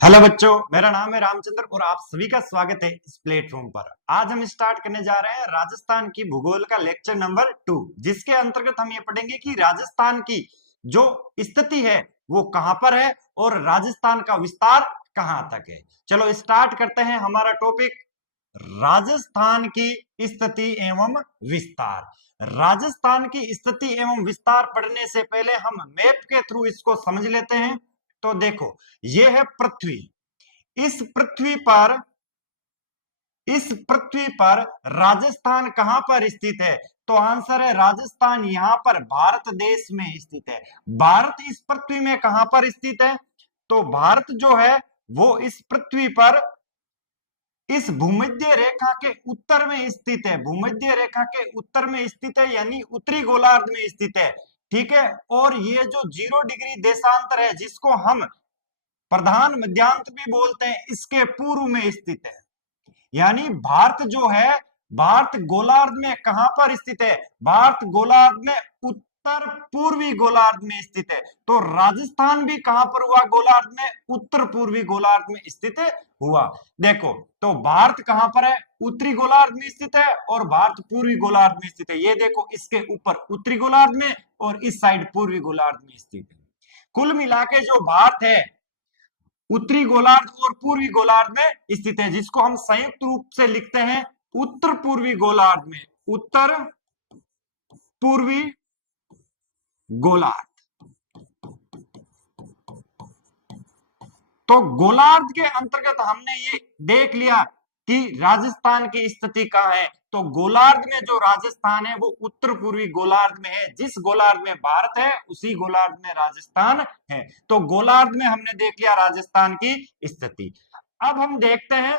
Hello बच्चों, मेरा नाम है रामचंद्र और आप सभी का स्वागत है इस प्लेटफॉर्म पर। आज हम स्टार्ट करने जा रहे हैं राजस्थान की भूगोल का लेक्चर नंबर 2, जिसके अंतर्गत हम ये पढ़ेंगे कि राजस्थान की जो स्थिति है वो कहां पर है और राजस्थान का विस्तार कहां तक है। चलो स्टार्ट करते हैं हमारा टॉपिक, राजस्थान की स्थिति एवं विस्तार। राजस्थान की स्थिति एवं विस्तार पढ़ने से पहले हम मैप के थ्रू इसको समझ लेते हैं। तो देखो, ये है पृथ्वी। इस पृथ्वी पर इस पृथ्वी पर राजस्थान कहां पर स्थित है? तो आंसर है राजस्थान यहां पर भारत देश में स्थित है। भारत इस पृथ्वी में कहां पर स्थित है? तो भारत जो है वो इस पृथ्वी पर इस भूमध्य रेखा के उत्तर में स्थित है। भूमध्य रेखा के उत्तर में स्थित है, यानी उत्तरी गोलार्ध में स्थित है। ठीक है। और ये जो 0 डिग्री देशांतर है, जिसको हम प्रधान मध्यांतर भी बोलते हैं, इसके पूर्व में स्थित है। यानी भारत जो है, भारत गोलार्ध में कहां पर स्थित है? भारत गोलार्ध में उत्तर पूर्वी गोलार्ध में स्थित है। तो राजस्थान भी कहां पर हुआ? गोलार्ध में उत्तर पूर्वी गोलार्ध में स्थित हुआ। देखो, तो भारत कहां पर है? उत्तरी गोलार्ध में स्थित है और भारत पूर्वी गोलार्ध में स्थित है। ये देखो, इसके ऊपर उत्तरी गोलार्ध में और इस साइड पूर्वी गोलार्ध में स्थित है। कुल मिला के जो भारत है उत्तरी गोलार्ध और पूर्वी गोलार्ध में स्थित है, जिसको हम संयुक्त रूप से लिखते हैं उत्तर पूर्वी गोलार्ध में। उत्तर पूर्वी गोलार्ध। तो गोलार्ध के अंतर्गत हमने ये देख लिया कि राजस्थान की स्थिति कहां है। तो गोलार्ध में जो राजस्थान है वो उत्तर पूर्वी गोलार्ध में है। जिस गोलार्ध में भारत है उसी गोलार्ध में राजस्थान है। तो गोलार्ध में हमने देख लिया राजस्थान की स्थिति। अब हम देखते हैं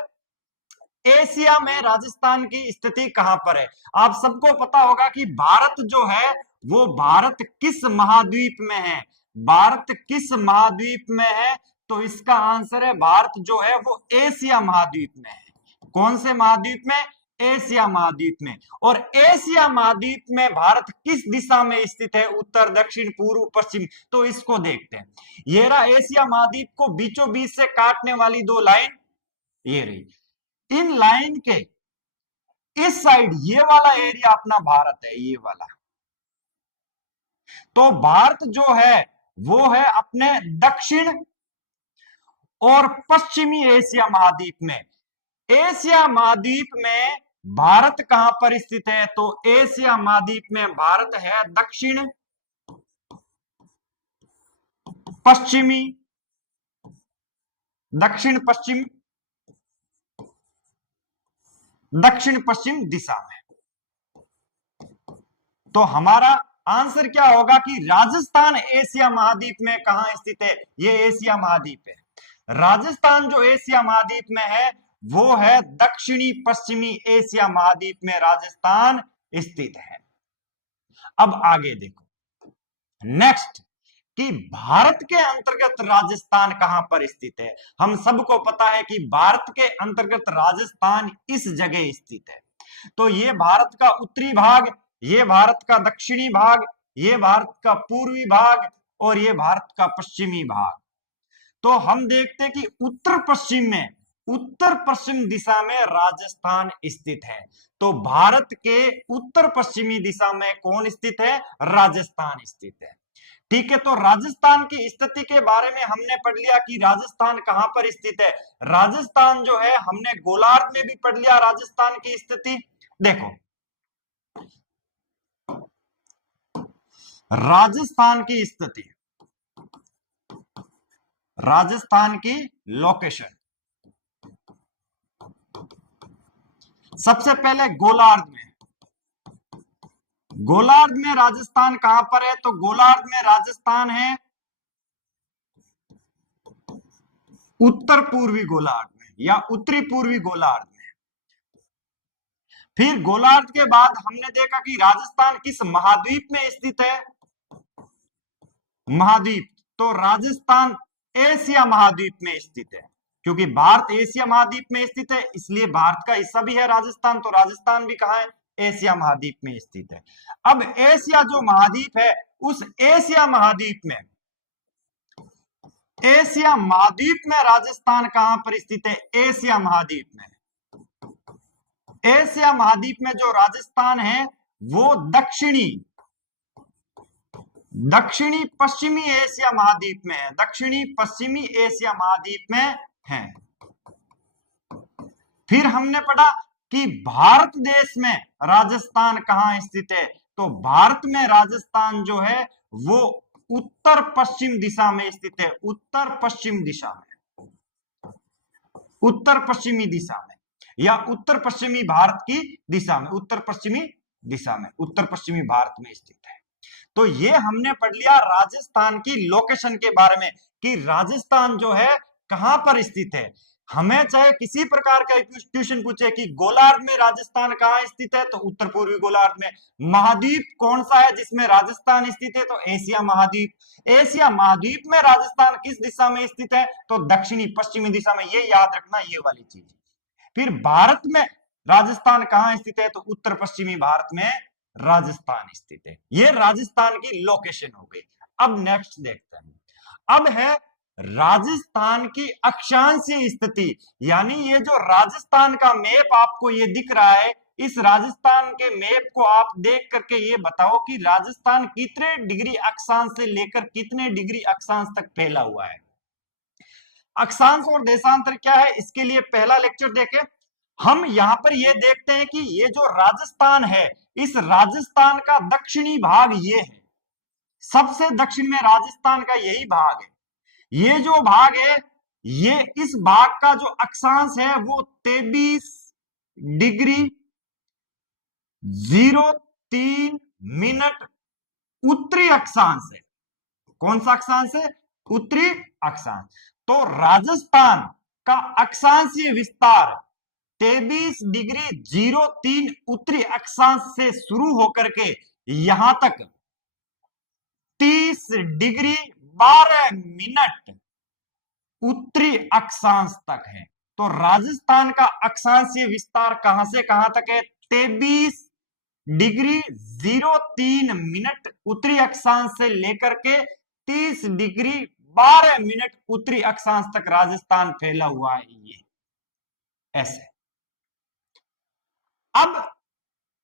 एशिया में राजस्थान की स्थिति कहां पर है। आप सबको पता होगा कि भारत जो है वो भारत किस महाद्वीप में है? भारत किस महाद्वीप में है? तो इसका आंसर है भारत जो है वो एशिया महाद्वीप में है। कौन से महाद्वीप में? एशिया महाद्वीप में। और एशिया महाद्वीप में भारत किस दिशा में स्थित है? उत्तर, दक्षिण, पूर्व, पश्चिम। तो इसको देखते हैं। ये रहा एशिया महाद्वीप को बीचों बीच से काटने वाली दो लाइन, ये रही। इन लाइन के इस साइड ये वाला एरिया अपना भारत है, ये वाला। तो भारत जो है वो है अपने दक्षिण और पश्चिमी एशिया महाद्वीप में। एशिया महाद्वीप में भारत कहां पर स्थित है? तो एशिया महाद्वीप में भारत है दक्षिण पश्चिमी, दक्षिण पश्चिम, दक्षिण पश्चिम दिशा में। तो हमारा आंसर क्या होगा कि राजस्थान एशिया महाद्वीप में कहां स्थित है? ये एशिया महाद्वीप है। राजस्थान जो एशिया महाद्वीप में है वो है दक्षिणी पश्चिमी एशिया महाद्वीप में राजस्थान स्थित है। अब आगे देखो नेक्स्ट, कि भारत के अंतर्गत राजस्थान कहां पर स्थित है। हम सबको पता है कि भारत के अंतर्गत राजस्थान इस जगह स्थित है। तो ये भारत का उत्तरी भाग, ये भारत का दक्षिणी भाग, ये भारत का पूर्वी भाग और ये भारत का पश्चिमी भाग। तो हम देखते हैं कि उत्तर पश्चिम दिशा में राजस्थान स्थित है। तो भारत के उत्तर पश्चिमी दिशा में कौन स्थित है? राजस्थान स्थित है। ठीक है। तो राजस्थान की स्थिति के बारे में हमने पढ़ लिया कि राजस्थान कहां पर स्थित है। राजस्थान जो है हमने गोलार्ध में भी पढ़ लिया राजस्थान की स्थिति। देखो, राजस्थान की स्थिति, राजस्थान की लोकेशन, सबसे पहले गोलार्ध में। गोलार्ध में राजस्थान कहां पर है? तो गोलार्ध में राजस्थान है उत्तर पूर्वी गोलार्ध में या उत्तरी पूर्वी गोलार्ध में। फिर गोलार्ध के बाद हमने देखा कि राजस्थान किस महाद्वीप में स्थित है? महाद्वीप। तो राजस्थान एशिया महाद्वीप में स्थित है। क्योंकि भारत एशिया महाद्वीप में स्थित है इसलिए भारत का हिस्सा भी है राजस्थान। तो राजस्थान भी कहां है? एशिया महाद्वीप में स्थित है। अब एशिया जो महाद्वीप है उस एशिया महाद्वीप में एशिया महाद्वीप में राजस्थान कहां पर स्थित है? एशिया महाद्वीप में। एशिया महाद्वीप में जो राजस्थान है वो दक्षिणी पश्चिमी एशिया महाद्वीप में है। दक्षिणी पश्चिमी एशिया महाद्वीप में है। फिर हमने पढ़ा कि भारत देश में राजस्थान कहां स्थित है? तो भारत में राजस्थान जो है वो उत्तर पश्चिम दिशा में स्थित है। उत्तर पश्चिम दिशा में, उत्तर पश्चिमी दिशा में, या उत्तर पश्चिमी भारत की दिशा में, उत्तर पश्चिमी दिशा में, उत्तर पश्चिमी भारत में स्थित है। तो ये हमने पढ़ लिया राजस्थान की लोकेशन के बारे में कि राजस्थान जो है कहां पर स्थित है। हमें चाहे किसी प्रकार का क्वेश्चन पूछे कि गोलार्ध में राजस्थान कहां स्थित है, तो उत्तर पूर्वी गोलार्ध में। महाद्वीप कौन सा है जिसमें राजस्थान स्थित है? तो एशिया महाद्वीप। एशिया महाद्वीप में राजस्थान किस दिशा में स्थित है? तो दक्षिणी पश्चिमी दिशा में। ये याद रखना, ये वाली चीज। फिर भारत में राजस्थान कहां स्थित है? तो उत्तर पश्चिमी भारत में राजस्थान स्थित है। ये राजस्थान की लोकेशन हो गई। अब नेक्स्ट देखते हैं। अब है राजस्थान की अक्षांशीय स्थिति, यानी ये जो राजस्थान का मैप आपको ये दिख रहा है, इस राजस्थान के मैप को आप देख करके ये बताओ कि राजस्थान कितने डिग्री अक्षांश से लेकर कितने डिग्री अक्षांश तक फैला हुआ है। अक्षांश और देशांतर क्या है, इसके लिए पहला लेक्चर देखें। हम यहां पर ये देखते हैं कि ये जो राजस्थान है, इस राजस्थान का दक्षिणी भाग ये है। सबसे दक्षिण में राजस्थान का यही भाग है। ये जो भाग है, ये इस भाग का जो अक्षांश है वो 23 डिग्री 03 मिनट उत्तरी अक्षांश है। कौन सा अक्षांश है? उत्तरी अक्षांश। तो राजस्थान का अक्षांशीय विस्तार 23 डिग्री 03 उत्तरी अक्षांश से शुरू होकर के यहां तक 30 डिग्री 12 मिनट उत्तरी अक्षांश तक है। तो राजस्थान का अक्षांशीय विस्तार कहां से कहां तक है? 23 डिग्री 03 मिनट उत्तरी अक्षांश से लेकर के 30 डिग्री 12 मिनट उत्तरी अक्षांश तक राजस्थान फैला हुआ है। ये ऐसे। अब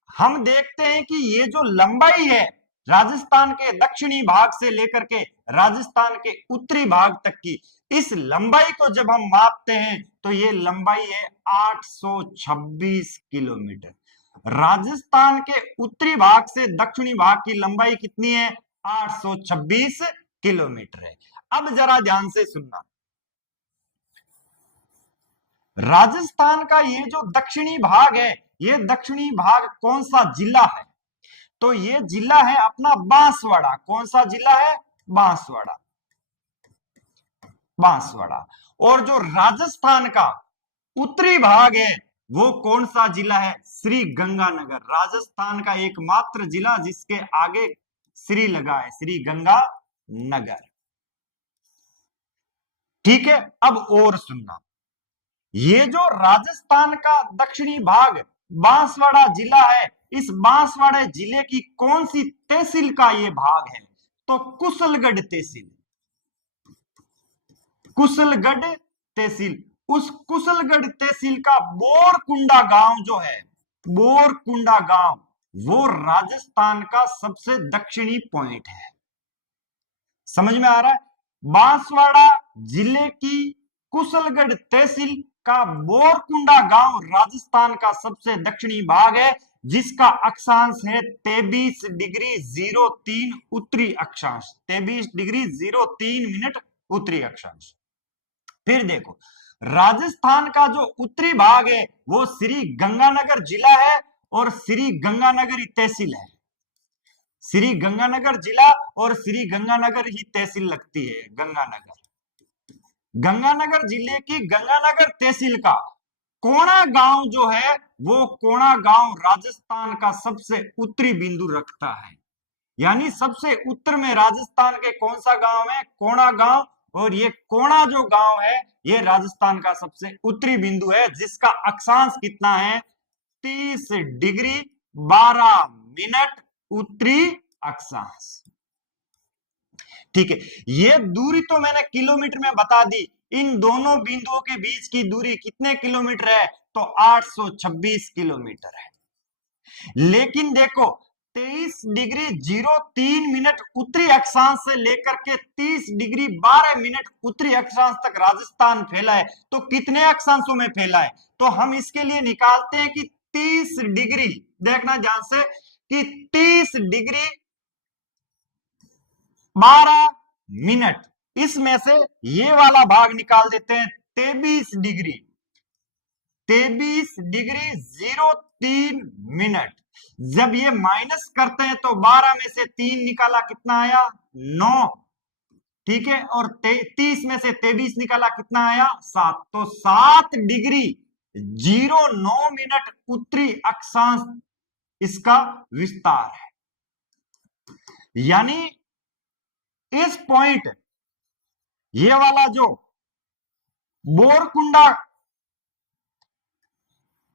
हम देखते हैं कि ये जो लंबाई है राजस्थान के दक्षिणी भाग से लेकर के राजस्थान के उत्तरी भाग तक की, इस लंबाई को जब हम मापते हैं तो ये लंबाई है 826 किलोमीटर। राजस्थान के उत्तरी भाग से दक्षिणी भाग की लंबाई कितनी है? 826 किलोमीटर है। अब जरा ध्यान से सुनना, राजस्थान का ये जो दक्षिणी भाग है, ये दक्षिणी भाग कौन सा जिला है? तो ये जिला है अपना बांसवाड़ा। कौन सा जिला है? बांसवाड़ा। बांसवाड़ा। और जो राजस्थान का उत्तरी भाग है वो कौन सा जिला है? श्री गंगानगर। राजस्थान का एकमात्र जिला जिसके आगे श्री लगा है, श्री गंगानगर। ठीक है। अब और सुनना, ये जो राजस्थान का दक्षिणी भाग बांसवाड़ा जिला है, इस बांसवाड़ा जिले की कौन सी तहसील का ये भाग है? तो कुशलगढ़ तहसील। कुशलगढ़ तहसील। उस कुशलगढ़ तहसील का बोरकुंडा गांव जो है, बोरकुंडा गांव, वो राजस्थान का सबसे दक्षिणी पॉइंट है। समझ में आ रहा है? बांसवाड़ा जिले की कुशलगढ़ तहसील का बोरकुंडा गांव राजस्थान का सबसे दक्षिणी भाग है, जिसका अक्षांश है 23 डिग्री 03 उत्तरी अक्षांश। 23 डिग्री 03 मिनट उत्तरी अक्षांश। फिर देखो, राजस्थान का जो उत्तरी भाग है वो श्री गंगानगर जिला है और श्री गंगानगर तहसील है। श्री गंगानगर जिला और श्री गंगानगर ही तहसील लगती है। गंगानगर, गंगानगर जिले की गंगानगर तहसील का कोणा गांव जो है, वो कोणा गांव राजस्थान का सबसे उत्तरी बिंदु रखता है। यानी सबसे उत्तर में राजस्थान के कौन सा गांव है? कोणा गांव। और ये कोणा जो गांव है ये राजस्थान का सबसे उत्तरी बिंदु है, जिसका अक्षांश कितना है? 30 डिग्री 12 मिनट उत्तरी अक्षांश। ठीक है, ये दूरी तो मैंने किलोमीटर में बता दी। इन दोनों बिंदुओं के बीच की दूरी कितने किलोमीटर है? तो 826 किलोमीटर है। लेकिन देखो 23 डिग्री 03 मिनट उत्तरी अक्षांश से लेकर के 30 डिग्री 12 मिनट उत्तरी अक्षांश तक राजस्थान फैला है। तो कितने अक्षांशों में फैला है? तो हम इसके लिए निकालते हैं कि 30 डिग्री, देखना ध्यान से, कि 30 डिग्री 12 मिनट, इसमें से ये वाला भाग निकाल देते हैं 23 डिग्री 03 मिनट। जब ये माइनस करते हैं तो 12 में से 3 निकाला, कितना आया? 9। ठीक है, और 30 में से 23 निकाला, कितना आया? 7। तो 7 डिग्री 09 मिनट उत्तरी अक्षांश इसका विस्तार है। यानी इस पॉइंट, ये वाला जो बोरकुंडा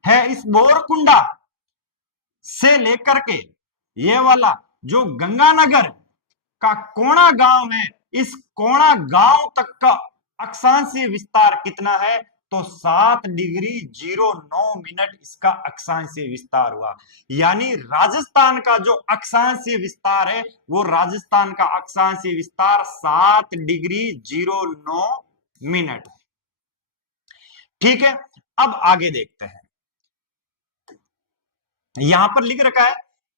है, इस बोरकुंडा से लेकर के ये वाला जो गंगानगर का कोणा गांव है, इस कोणा गांव तक का अक्षांशीय विस्तार कितना है? तो 7 डिग्री 09 मिनट इसका अक्षांशीय विस्तार हुआ। यानी राजस्थान का जो अक्षांशीय विस्तार है, वो राजस्थान का अक्षांशीय विस्तार 7 डिग्री 09 मिनट। ठीक है, अब आगे देखते हैं। यहां पर लिख रखा है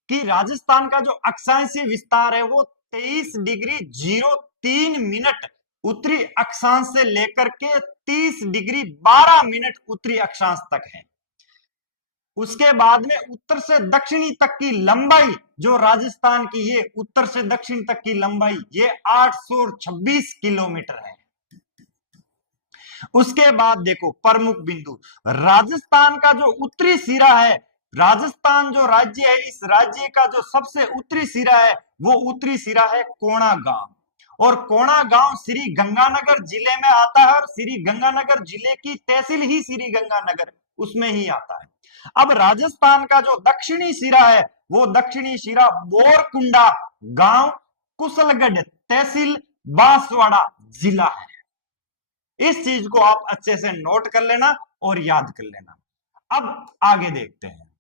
कि राजस्थान का जो अक्षांशीय विस्तार है वो 23 डिग्री 03 मिनट उत्तरी अक्षांश से लेकर के 30 डिग्री 12 मिनट उत्तरी अक्षांश तक है। उसके बाद में उत्तर से दक्षिणी तक की लंबाई जो राजस्थान की, ये उत्तर से दक्षिण तक की लंबाई ये 826 किलोमीटर है। उसके बाद देखो प्रमुख बिंदु, राजस्थान का जो उत्तरी सिरा है, राजस्थान जो राज्य है, इस राज्य का जो सबसे उत्तरी सिरा है वो उत्तरी सिरा है कोणा गांव, और कोणा गांव श्री गंगानगर जिले में आता है, और श्री गंगानगर जिले की तहसील ही श्री गंगानगर उसमें ही आता है। अब राजस्थान का जो दक्षिणी सिरा है, वो दक्षिणी सिरा बोरकुंडा गांव, कुशलगढ़ तहसील, बांसवाड़ा जिला है। इस चीज को आप अच्छे से नोट कर लेना और याद कर लेना। अब आगे देखते हैं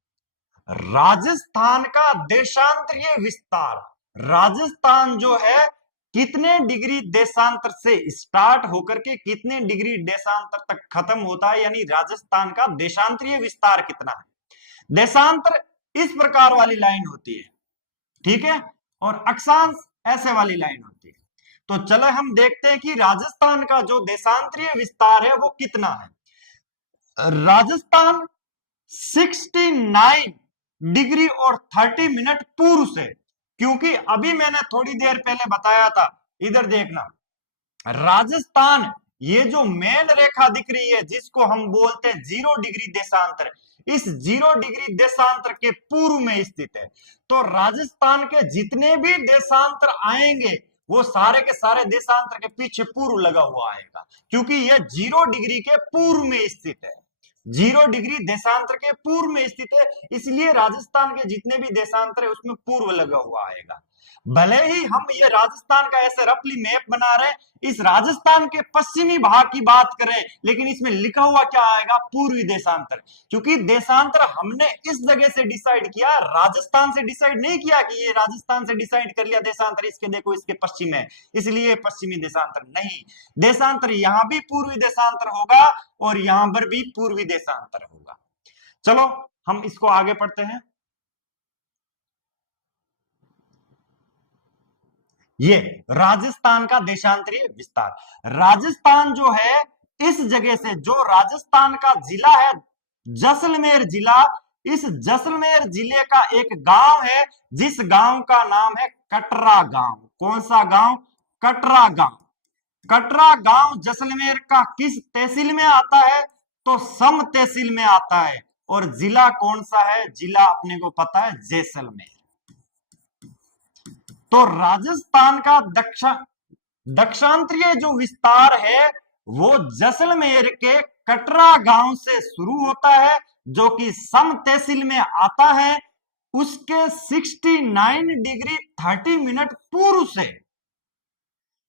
राजस्थान का देशांतरीय विस्तार। राजस्थान जो है कितने डिग्री देशांतर से स्टार्ट होकर के कितने डिग्री देशांतर तक खत्म होता है, यानी राजस्थान का देशांतरीय विस्तार कितना है। देशांतर इस प्रकार वाली लाइन होती है, ठीक है, और अक्षांश ऐसे वाली लाइन होती है। तो चलो हम देखते हैं कि राजस्थान का जो देशांतरीय विस्तार है वो कितना है। राजस्थान 69 डिग्री और 30 मिनट पूर्व से, क्योंकि अभी मैंने थोड़ी देर पहले बताया था, इधर देखना, राजस्थान ये जो मेन रेखा दिख रही है जिसको हम बोलते हैं 0 डिग्री देशांतर, इस 0 डिग्री देशांतर के पूर्व में स्थित है। तो राजस्थान के जितने भी देशांतर आएंगे वो सारे के सारे देशांतर के पीछे पूर्व लगा हुआ आएगा, क्योंकि यह 0 डिग्री के पूर्व में स्थित है, 0 डिग्री देशांतर के पूर्व में स्थित है, इसलिए राजस्थान के जितने भी देशांतर है उसमें पूर्व लगा हुआ आएगा। भले ही हम ये राजस्थान का ऐसे रफली मैप बना रहे हैं, इस राजस्थान के पश्चिमी भाग की बात करें, लेकिन इसमें लिखा हुआ क्या आएगा? पूर्वी देशांतर, क्योंकि देशांतर हमने इस जगह से डिसाइड किया, राजस्थान से डिसाइड नहीं किया कि ये राजस्थान से डिसाइड कर लिया देशांतर इसके, देखो इसके पश्चिम है इसलिए पश्चिमी देशांतर नहीं, देशांतर यहां भी पूर्वी देशांतर होगा और यहां पर भी पूर्वी देशांतर होगा। चलो हम इसको आगे पढ़ते हैं। ये राजस्थान का देशांतरीय विस्तार। राजस्थान जो है इस जगह से, जो राजस्थान का जिला है जैसलमेर जिला, इस जैसलमेर जिले का एक गांव है जिस गांव का नाम है कटरा गांव। कौन सा गांव? कटरा गांव। कटरा गांव जैसलमेर का किस तहसील में आता है? तो सम तहसील में आता है। और जिला कौन सा है? जिला अपने को पता है, जैसलमेर। तो राजस्थान का दक्षांतरीय जो विस्तार है वो जैसलमेर के कटरा गांव से शुरू होता है, जो कि सम तहसील में आता है। उसके 69 डिग्री 30 मिनट पूर्व से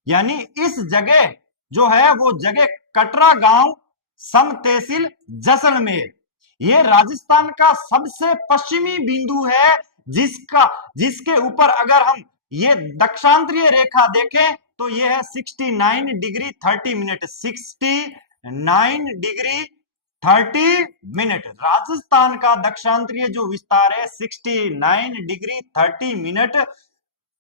यानी इस जगह जो है वो जगह कटरा गांव सम तहसील जैसलमेर, ये राजस्थान का सबसे पश्चिमी बिंदु है, जिसके ऊपर अगर हम ये दक्षांतरीय रेखा देखें तो ये है 69 degree 30 minute, 69 degree 30 minute. Rajasthan का दक्षांतरीय जो विस्तार है 69 डिग्री 30 मिनट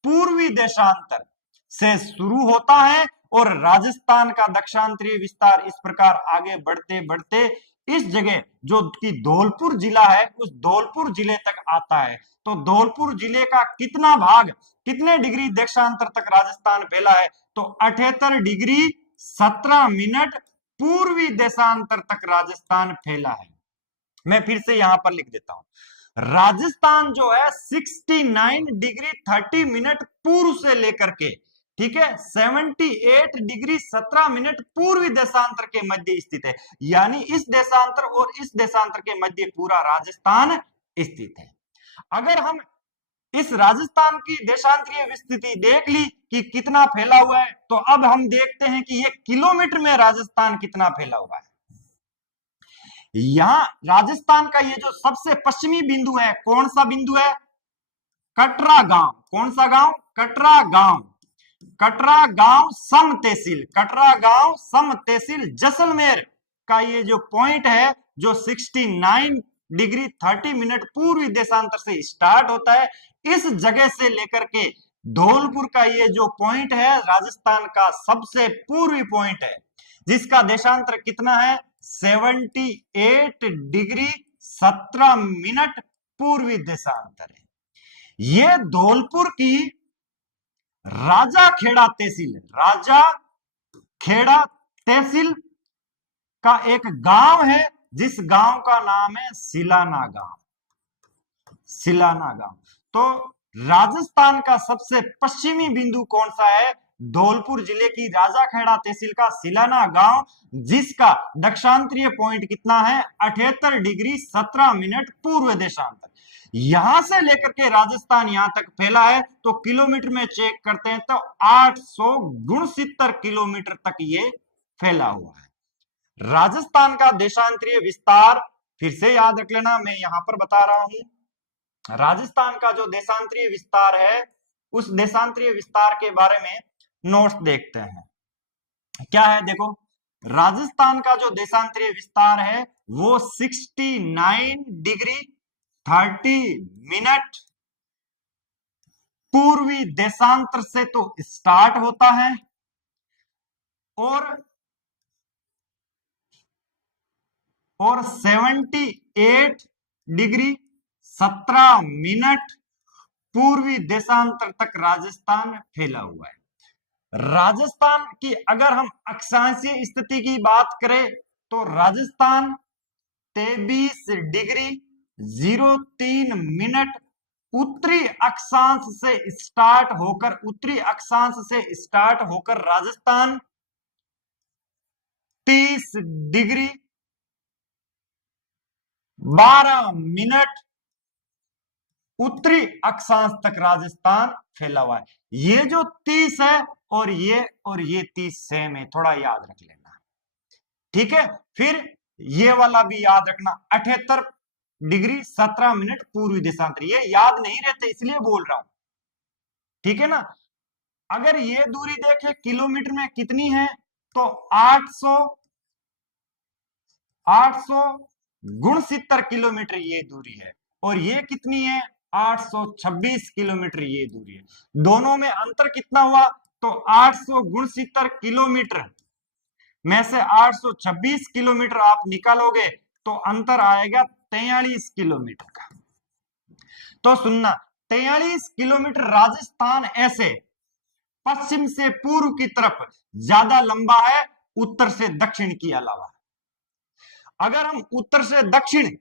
पूर्वी देशांतर से शुरू होता है और राजस्थान का दक्षांतरीय विस्तार इस प्रकार आगे बढ़ते बढ़ते इस जगह जो कि धौलपुर जिला है उस धौलपुर जिले तक आता है। तो धौलपुर जिले का कितना भाग, कितने डिग्री देशांतर तक राजस्थान फैला है, तो 78 डिग्री 17 मिनट पूर्वी देशांतर तक राजस्थान फैला है। मैं फिर से यहां पर लिख देता हूं, राजस्थान जो है 69 डिग्री 30 मिनट पूर्व से लेकर के, ठीक है, 78 डिग्री 17 मिनट पूर्वी देशांतर के मध्य स्थित है। यानी इस देशांतर और इस देशांतर के मध्य पूरा राजस्थान स्थित है। अगर हम इस राजस्थान की देशांतरीय स्थिति देख ली कि कितना फैला हुआ है, तो अब हम देखते हैं कि ये किलोमीटर में राजस्थान कितना फैला हुआ है। यहां राजस्थान का ये जो सबसे पश्चिमी बिंदु है, कौन सा बिंदु है, कटरा गांव। कौन सा गांव, कटरा गांव। कटरा गांव सम तहसील, कटरा गांव सम तहसील जैसलमेर का ये जो पॉइंट है जो 69 डिग्री 30 मिनट पूर्वी देशांतर से स्टार्ट होता है, इस जगह से लेकर के धौलपुर का ये जो पॉइंट है राजस्थान का सबसे पूर्वी पॉइंट है, जिसका देशांतर कितना है 78 डिग्री 17 मिनट पूर्वी देशांतर है। ये धौलपुर की राजा खेड़ा तहसील, राजा खेड़ा तहसील का एक गांव है, जिस गांव का नाम है सिलाना गांव, सिलाना गांव। तो राजस्थान का सबसे पश्चिमी बिंदु कौन सा है, धौलपुर जिले की राजा खेड़ा तहसील का सिलाना गांव, जिसका दक्षांतरीय पॉइंट कितना है 78 डिग्री 17 मिनट पूर्व देशांतर। यहां से लेकर के राजस्थान यहां तक फैला है, तो किलोमीटर में चेक करते हैं तो 869 किलोमीटर तक ये फैला हुआ है। राजस्थान का देशांतरीय विस्तार फिर से याद रख लेना, मैं यहां पर बता रहा हूं। राजस्थान का जो देशांतरीय विस्तार है उस देशांतरीय विस्तार के बारे में नोट्स देखते हैं। क्या है, देखो, राजस्थान का जो देशांतरीय विस्तार है वो 69 डिग्री 30 मिनट पूर्वी देशांतर से तो स्टार्ट होता है और 78 डिग्री 17 मिनट पूर्वी देशांतर तक राजस्थान फैला हुआ है। राजस्थान की अगर हम अक्षांशीय स्थिति की बात करें तो राजस्थान 23 डिग्री 03 मिनट उत्तरी अक्षांश से स्टार्ट होकर, उत्तरी अक्षांश से स्टार्ट होकर राजस्थान 30 डिग्री 12 मिनट उत्तरी अक्षांश तक राजस्थान फैला हुआ है। ये जो 30 है और ये 30 सेम है, थोड़ा याद रख लेना, ठीक है। फिर ये वाला भी याद रखना, 78 डिग्री 17 मिनट पूर्वी देशांतर, ये याद नहीं रहते इसलिए बोल रहा हूं, ठीक है ना। अगर ये दूरी देखें किलोमीटर में कितनी है तो 869 किलोमीटर ये दूरी है, और ये कितनी है 826 किलोमीटर ये दूरी है। दोनों में अंतर कितना हुआ तो 869 किलोमीटर में से 826 किलोमीटर आप निकालोगे तो अंतर आएगा 43 किलोमीटर का। तो सुनना, 43 किलोमीटर राजस्थान ऐसे पश्चिम से पूर्व की तरफ ज्यादा लंबा है उत्तर से दक्षिण की अलावा। अगर हम उत्तर से दक्षिण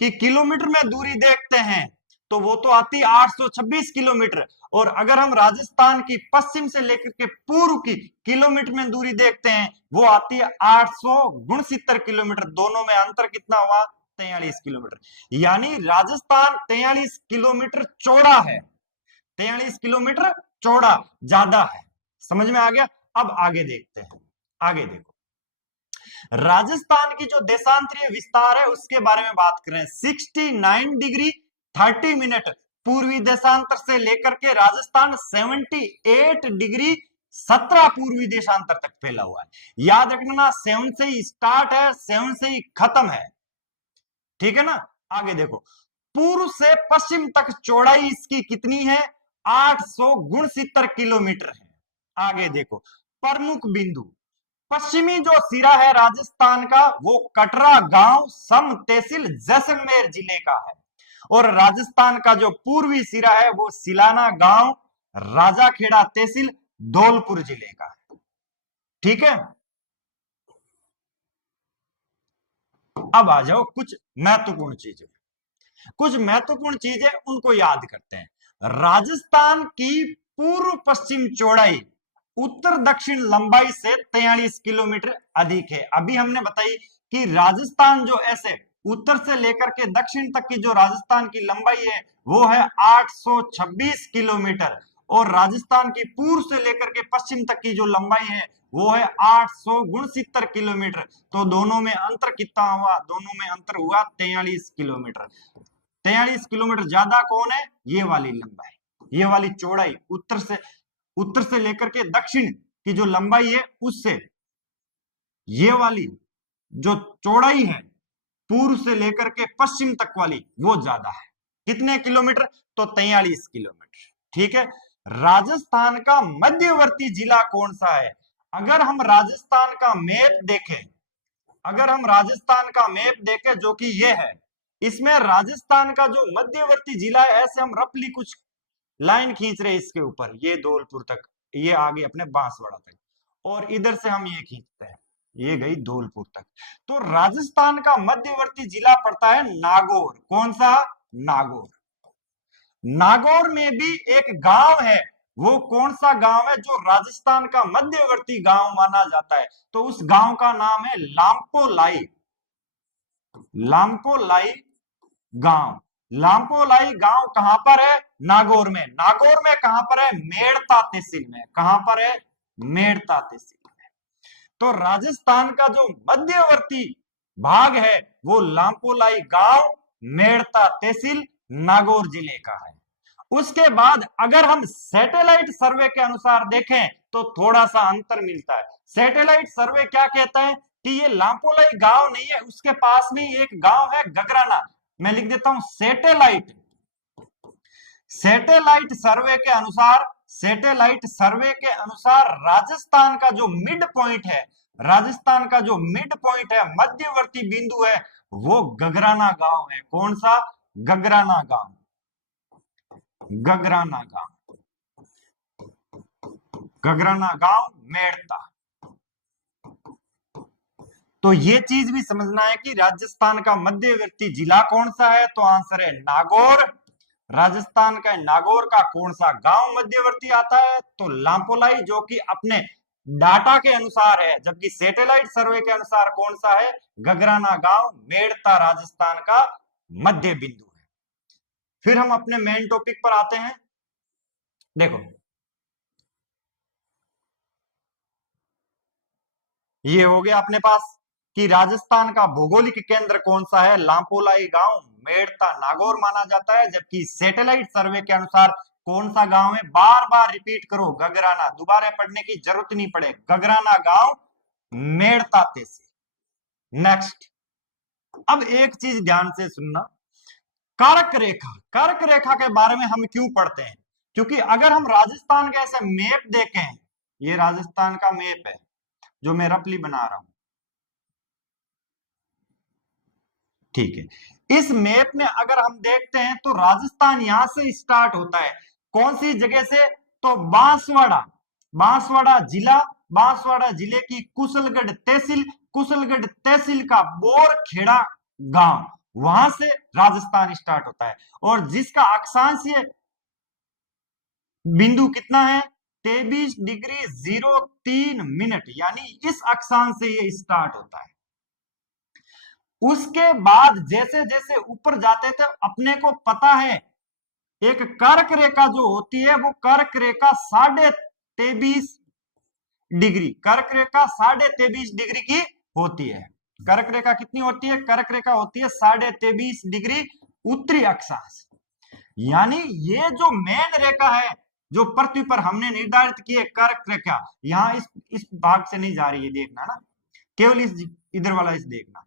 की किलोमीटर में दूरी देखते हैं तो वो तो आती 826 किलोमीटर, और अगर हम राजस्थान की पश्चिम से लेकर के पूर्व की किलोमीटर में दूरी देखते हैं वो आती है 869 किलोमीटर। दोनों में अंतर कितना हुआ 43 किलोमीटर। यानी राजस्थान 43 किलोमीटर चौड़ा है, 43 किलोमीटर चौड़ा ज्यादा है समझ में आ गया। अब आगे देखते हैं, आगे देखो, राजस्थान की जो देशांतरीय विस्तार है उसके बारे में बात करें। 69 डिग्री 30 मिनट पूर्वी देशांतर से लेकर के राजस्थान 78 डिग्री 17 पूर्वी देशांतर तक फैला हुआ है। याद रखना 7 से ही स्टार्ट है, 7 से ही खत्म है, ठीक है ना। आगे देखो, पूर्व से पश्चिम तक चौड़ाई इसकी कितनी है, 869 किलोमीटर है। आगे देखो, प्रमुख बिंदु, पश्चिमी जो सिरा है राजस्थान का वो कटरा गांव सम तहसील जैसलमेर जिले का है, और राजस्थान का जो पूर्वी सिरा है वो सिलाना गांव राजाखेड़ा तहसील धौलपुर जिले का है, ठीक है। अब आ जाओ कुछ महत्वपूर्ण चीजें, कुछ महत्वपूर्ण चीजें उनको याद करते हैं। राजस्थान की पूर्व पश्चिम चौड़ाई उत्तर दक्षिण लंबाई से 43 किलोमीटर अधिक है। अभी हमने बताई कि राजस्थान जो ऐसे उत्तर से लेकर के दक्षिण तक की जो राजस्थान की लंबाई है वो है 826 किलोमीटर, और राजस्थान की पूर्व से लेकर के पश्चिम तक की जो लंबाई है वो है 869 किलोमीटर। तो दोनों में अंतर कितना हुआ, दोनों में अंतर हुआ 43 किलोमीटर। 43 किलोमीटर ज्यादा कौन है, ये वाली लंबाई, ये वाली चौड़ाई उत्तर से लेकर के दक्षिण की जो लंबाई है उससे ये वाली जो चौड़ाई है पूर्व से लेकर के पश्चिम तक वाली वो ज्यादा है। कितने किलोमीटर, तो 43 किलोमीटर, ठीक है। राजस्थान का मध्यवर्ती जिला कौन सा है, अगर हम राजस्थान का मैप देखें, अगर हम राजस्थान का मैप देखें जो कि ये है, इसमें राजस्थान का जो मध्यवर्ती जिला है, ऐसे हम रफली कुछ लाइन खींच रहे इसके ऊपर, ये धौलपुर तक, ये आगे अपने बांसवाड़ा तक, और इधर से हम ये खींचते हैं, ये गई धौलपुर तक। तो राजस्थान का मध्यवर्ती जिला पड़ता है नागौर। कौन सा, नागौर। नागौर में भी एक गांव है, वो कौन सा गांव है जो राजस्थान का मध्यवर्ती गांव माना जाता है, तो उस गांव का नाम है लांपोलाई। लांपोलाई गांव, लांपोलाई गांव कहां पर है, नागौर में। नागौर में कहां पर है, मेड़ता तहसील में। कहां पर है, मेड़ता तहसील में। तो राजस्थान का जो मध्यवर्ती भाग है वो लांपोलाई गांव मेड़ता तहसील नागौर जिले का है। उसके बाद अगर हम सैटेलाइट सर्वे के अनुसार देखें तो थोड़ा सा अंतर मिलता है। सैटेलाइट सर्वे क्या कहता है कि ये लांपोलाई गांव नहीं है, उसके पास में एक गांव है गगराना। मैं लिख देता हूं सैटेलाइट, सैटेलाइट सर्वे के अनुसार, सैटेलाइट सर्वे के अनुसार राजस्थान का जो मिड पॉइंट है, राजस्थान का जो मिड पॉइंट है, मध्यवर्ती बिंदु है, वो गगराना गांव है। कौन सा, गगराना गांव, गगराना गांव, गगराना गांव मेड़ता। तो ये चीज भी समझना है कि राजस्थान का मध्यवर्ती जिला कौन सा है, तो आंसर है नागौर। राजस्थान का नागौर का कौन सा गांव मध्यवर्ती आता है, तो लांपोलाई, जो कि अपने डाटा के अनुसार है, जबकि सैटेलाइट सर्वे के अनुसार कौन सा है, गगराना गांव मेड़ता राजस्थान का मध्य बिंदु है। फिर हम अपने मेन टॉपिक पर आते हैं। देखो ये हो गया अपने पास कि राजस्थान का भौगोलिक केंद्र कौन सा है, लांपोलाई गांव मेड़ता नागौर माना जाता है, जबकि सैटेलाइट सर्वे के अनुसार कौन सा गांव है, बार बार रिपीट करो, गगराना, दोबारा पढ़ने की जरूरत नहीं पड़े, गगराना गांव मेड़ता तहसील। नेक्स्ट, अब एक चीज ध्यान से सुनना, कारक रेखा। कारक रेखा के बारे में हम क्यों पढ़ते हैं, क्योंकि अगर हम राजस्थान का ऐसे मैप देखें, ये राजस्थान का मैप है जो मैं रफली बना रहा हूं, ठीक है। इस मैप में अगर हम देखते हैं तो राजस्थान यहां से स्टार्ट होता है, कौन सी जगह से, तो बांसवाड़ा, बांसवाड़ा जिला, बांसवाड़ा जिले की कुशलगढ़ तहसील, कुशलगढ़ तहसील का बोरखेड़ा गांव, वहां से राजस्थान स्टार्ट होता है। और जिसका अक्षांशीय बिंदु कितना है, 23 डिग्री 03 मिनट, यानी इस अक्षांश से ये स्टार्ट होता है। उसके बाद जैसे जैसे ऊपर जाते थे, अपने को पता है एक कर्क रेखा जो होती है वो कर्क रेखा 23.5 डिग्री, कर्क रेखा 23.5 डिग्री की होती है। कर्क रेखा कितनी होती है? कर्क रेखा होती है 23.5 डिग्री उत्तरी अक्षांश। यानी ये जो मेन रेखा है जो पृथ्वी पर हमने निर्धारित की है, कर्क रेखा, यहाँ इस भाग से नहीं जा रही है, देखना ना, केवल इस इधर वाला इस देखना।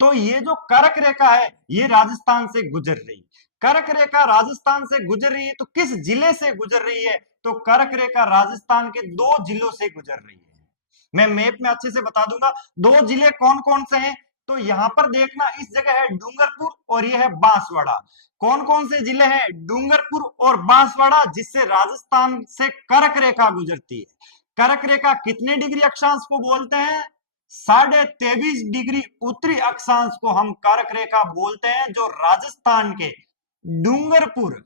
तो ये जो कर्क रेखा है ये राजस्थान से गुजर रही है। कर्क रेखा राजस्थान से गुजर रही है तो किस जिले से गुजर रही है? तो कर्क रेखा राजस्थान के 2 जिलों से गुजर रही है। मैं मैप में अच्छे से बता दूंगा 2 जिले कौन कौन से हैं। तो यहां पर देखना, इस जगह है डूंगरपुर और ये है बांसवाड़ा। कौन कौन से जिले हैं? डूंगरपुर और बांसवाड़ा, जिससे राजस्थान से कर्क रेखा गुजरती है। कर्क रेखा कितने डिग्री अक्षांश को बोलते हैं? 23.5 डिग्री उत्तरी अक्षांश को हम कर्क रेखा बोलते हैं, जो राजस्थान के डूंगरपुर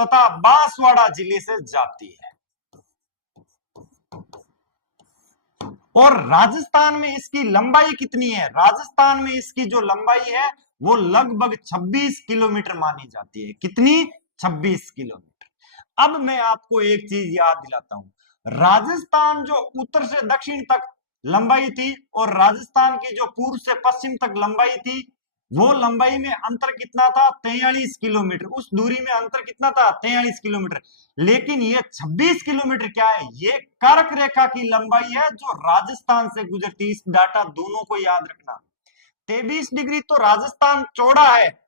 तथा बांसवाड़ा जिले से जाती है। और राजस्थान में इसकी लंबाई कितनी है? राजस्थान में इसकी जो लंबाई है वो लगभग 26 किलोमीटर मानी जाती है। कितनी? 26 किलोमीटर। अब मैं आपको एक चीज याद दिलाता हूं, राजस्थान जो उत्तर से दक्षिण तक लंबाई थी और राजस्थान की जो पूर्व से पश्चिम तक लंबाई थी, वो लंबाई में अंतर कितना था? 43 किलोमीटर। उस दूरी में अंतर कितना था? 43 किलोमीटर। लेकिन ये 26 किलोमीटर क्या है? ये कर्क रेखा की लंबाई है जो राजस्थान से गुजरती। इस डाटा दोनों को याद रखना। 23 डिग्री तो राजस्थान चौड़ा है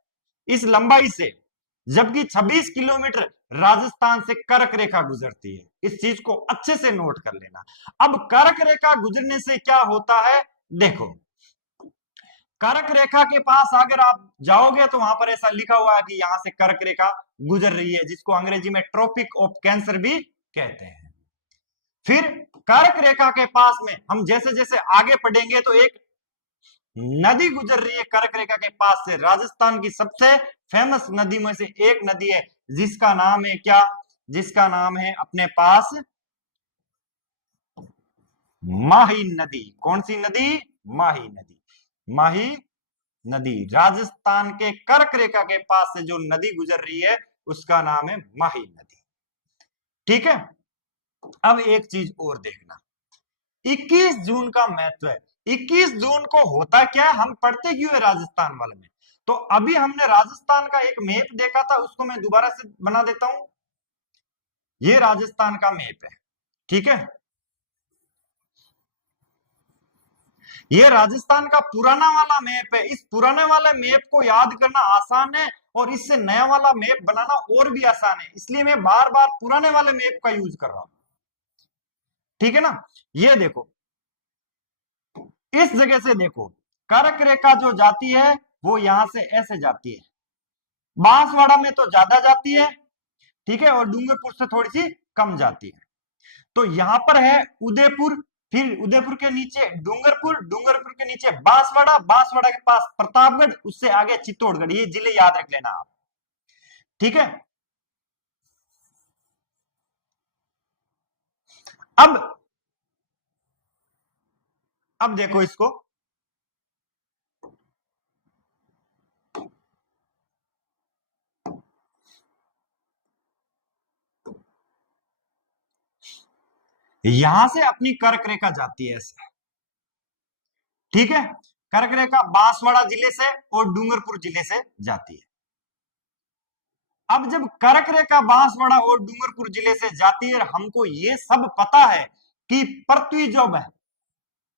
इस लंबाई से, जबकि 26 किलोमीटर राजस्थान से कर्क रेखा गुजरती है। इस चीज को अच्छे से नोट कर लेना। अब कर्क रेखा गुजरने से क्या होता है? देखो, कर्क रेखा के पास अगर आप जाओगे तो वहां पर ऐसा लिखा हुआ है कि यहां से कर्क रेखा गुजर रही है, जिसको अंग्रेजी में ट्रॉपिक ऑफ कैंसर भी कहते हैं। फिर कर्क रेखा के पास में हम जैसे जैसे आगे बढ़ेंगे तो एक नदी गुजर रही है कर्क रेखा के पास से। राजस्थान की सबसे फेमस नदी में से एक नदी है, जिसका नाम है क्या? जिसका नाम है अपने पास माही नदी। कौन सी नदी? माही नदी। माही नदी राजस्थान के कर्क रेखा के पास से जो नदी गुजर रही है उसका नाम है माही नदी। ठीक है। अब एक चीज और देखना, 21 जून का महत्व है। 21 जून को होता क्या है, हम पढ़ते क्यों है राजस्थान वाले में? तो अभी हमने राजस्थान का एक मैप देखा था, उसको मैं दोबारा से बना देता हूं। ये राजस्थान का मैप है, ठीक है। ये राजस्थान का पुराना वाला मैप है। इस पुराने वाले मैप को याद करना आसान है और इससे नया वाला मैप बनाना और भी आसान है, इसलिए मैं बार बार पुराने वाले मैप का यूज कर रहा हूं। ठीक है ना। ये देखो, इस जगह से देखो, कर्क रेखा जो जाती है वो यहां से ऐसे जाती है, बांसवाड़ा में तो ज्यादा जाती है, ठीक है, और डूंगरपुर से थोड़ी सी कम जाती है। तो यहां पर है उदयपुर, फिर उदयपुर के नीचे डूंगरपुर, डूंगरपुर के नीचे बांसवाड़ा, बांसवाड़ा के पास प्रतापगढ़, उससे आगे चित्तौड़गढ़। ये जिले याद रख लेना आप, ठीक है। अब देखो इसको, यहां से अपनी कर्क रेखा जाती है ऐसे, ठीक है। कर्क रेखा बांसवाड़ा जिले से और डूंगरपुर जिले से जाती है। अब जब कर्क रेखा बांसवाड़ा और डूंगरपुर जिले से जाती है, हमको ये सब पता है कि पृथ्वी जब है,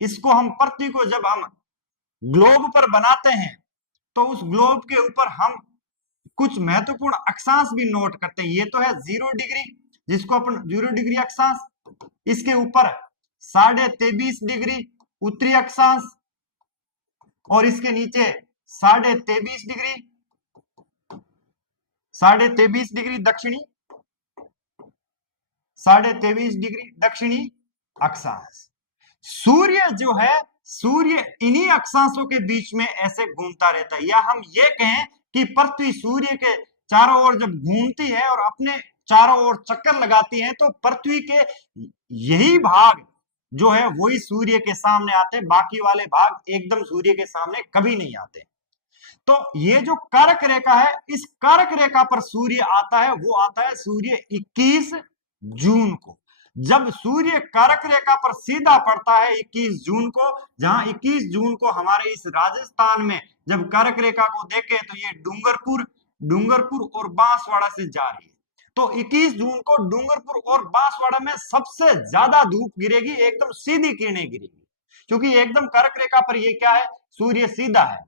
इसको हम पृथ्वी को जब हम ग्लोब पर बनाते हैं तो उस ग्लोब के ऊपर हम कुछ महत्वपूर्ण अक्षांश भी नोट करते हैं। ये तो है 0 डिग्री, जिसको अपन 0 डिग्री अक्षांश, इसके ऊपर 23.5 डिग्री उत्तरी अक्षांश और इसके नीचे 23.5 डिग्री, 23.5 डिग्री दक्षिणी, 23.5 डिग्री दक्षिणी अक्षांश। सूर्य जो है, सूर्य इन्हीं अक्षांशों के बीच में ऐसे घूमता रहता है। या हम ये कहें कि पृथ्वी सूर्य के चारों ओर जब घूमती है और अपने चारों ओर चक्कर लगाती है, तो पृथ्वी के यही भाग जो है वही सूर्य के सामने आते हैं, बाकी वाले भाग एकदम सूर्य के सामने कभी नहीं आते। तो ये जो कर्क रेखा है, इस कर्क रेखा पर सूर्य आता है, वो आता है सूर्य 21 जून को, जब सूर्य कर्क रेखा पर सीधा पड़ता है 21 जून को, जहां 21 जून को हमारे इस राजस्थान में जब कर्क रेखा को देखें तो ये डूंगरपुर और बांसवाड़ा से जा रही है। तो 21 जून को डूंगरपुर और बांसवाड़ा में सबसे ज्यादा धूप गिरेगी, एकदम सीधी किरणें गिरेगी, क्योंकि एकदम कर्क रेखा पर ये क्या है, सूर्य सीधा है।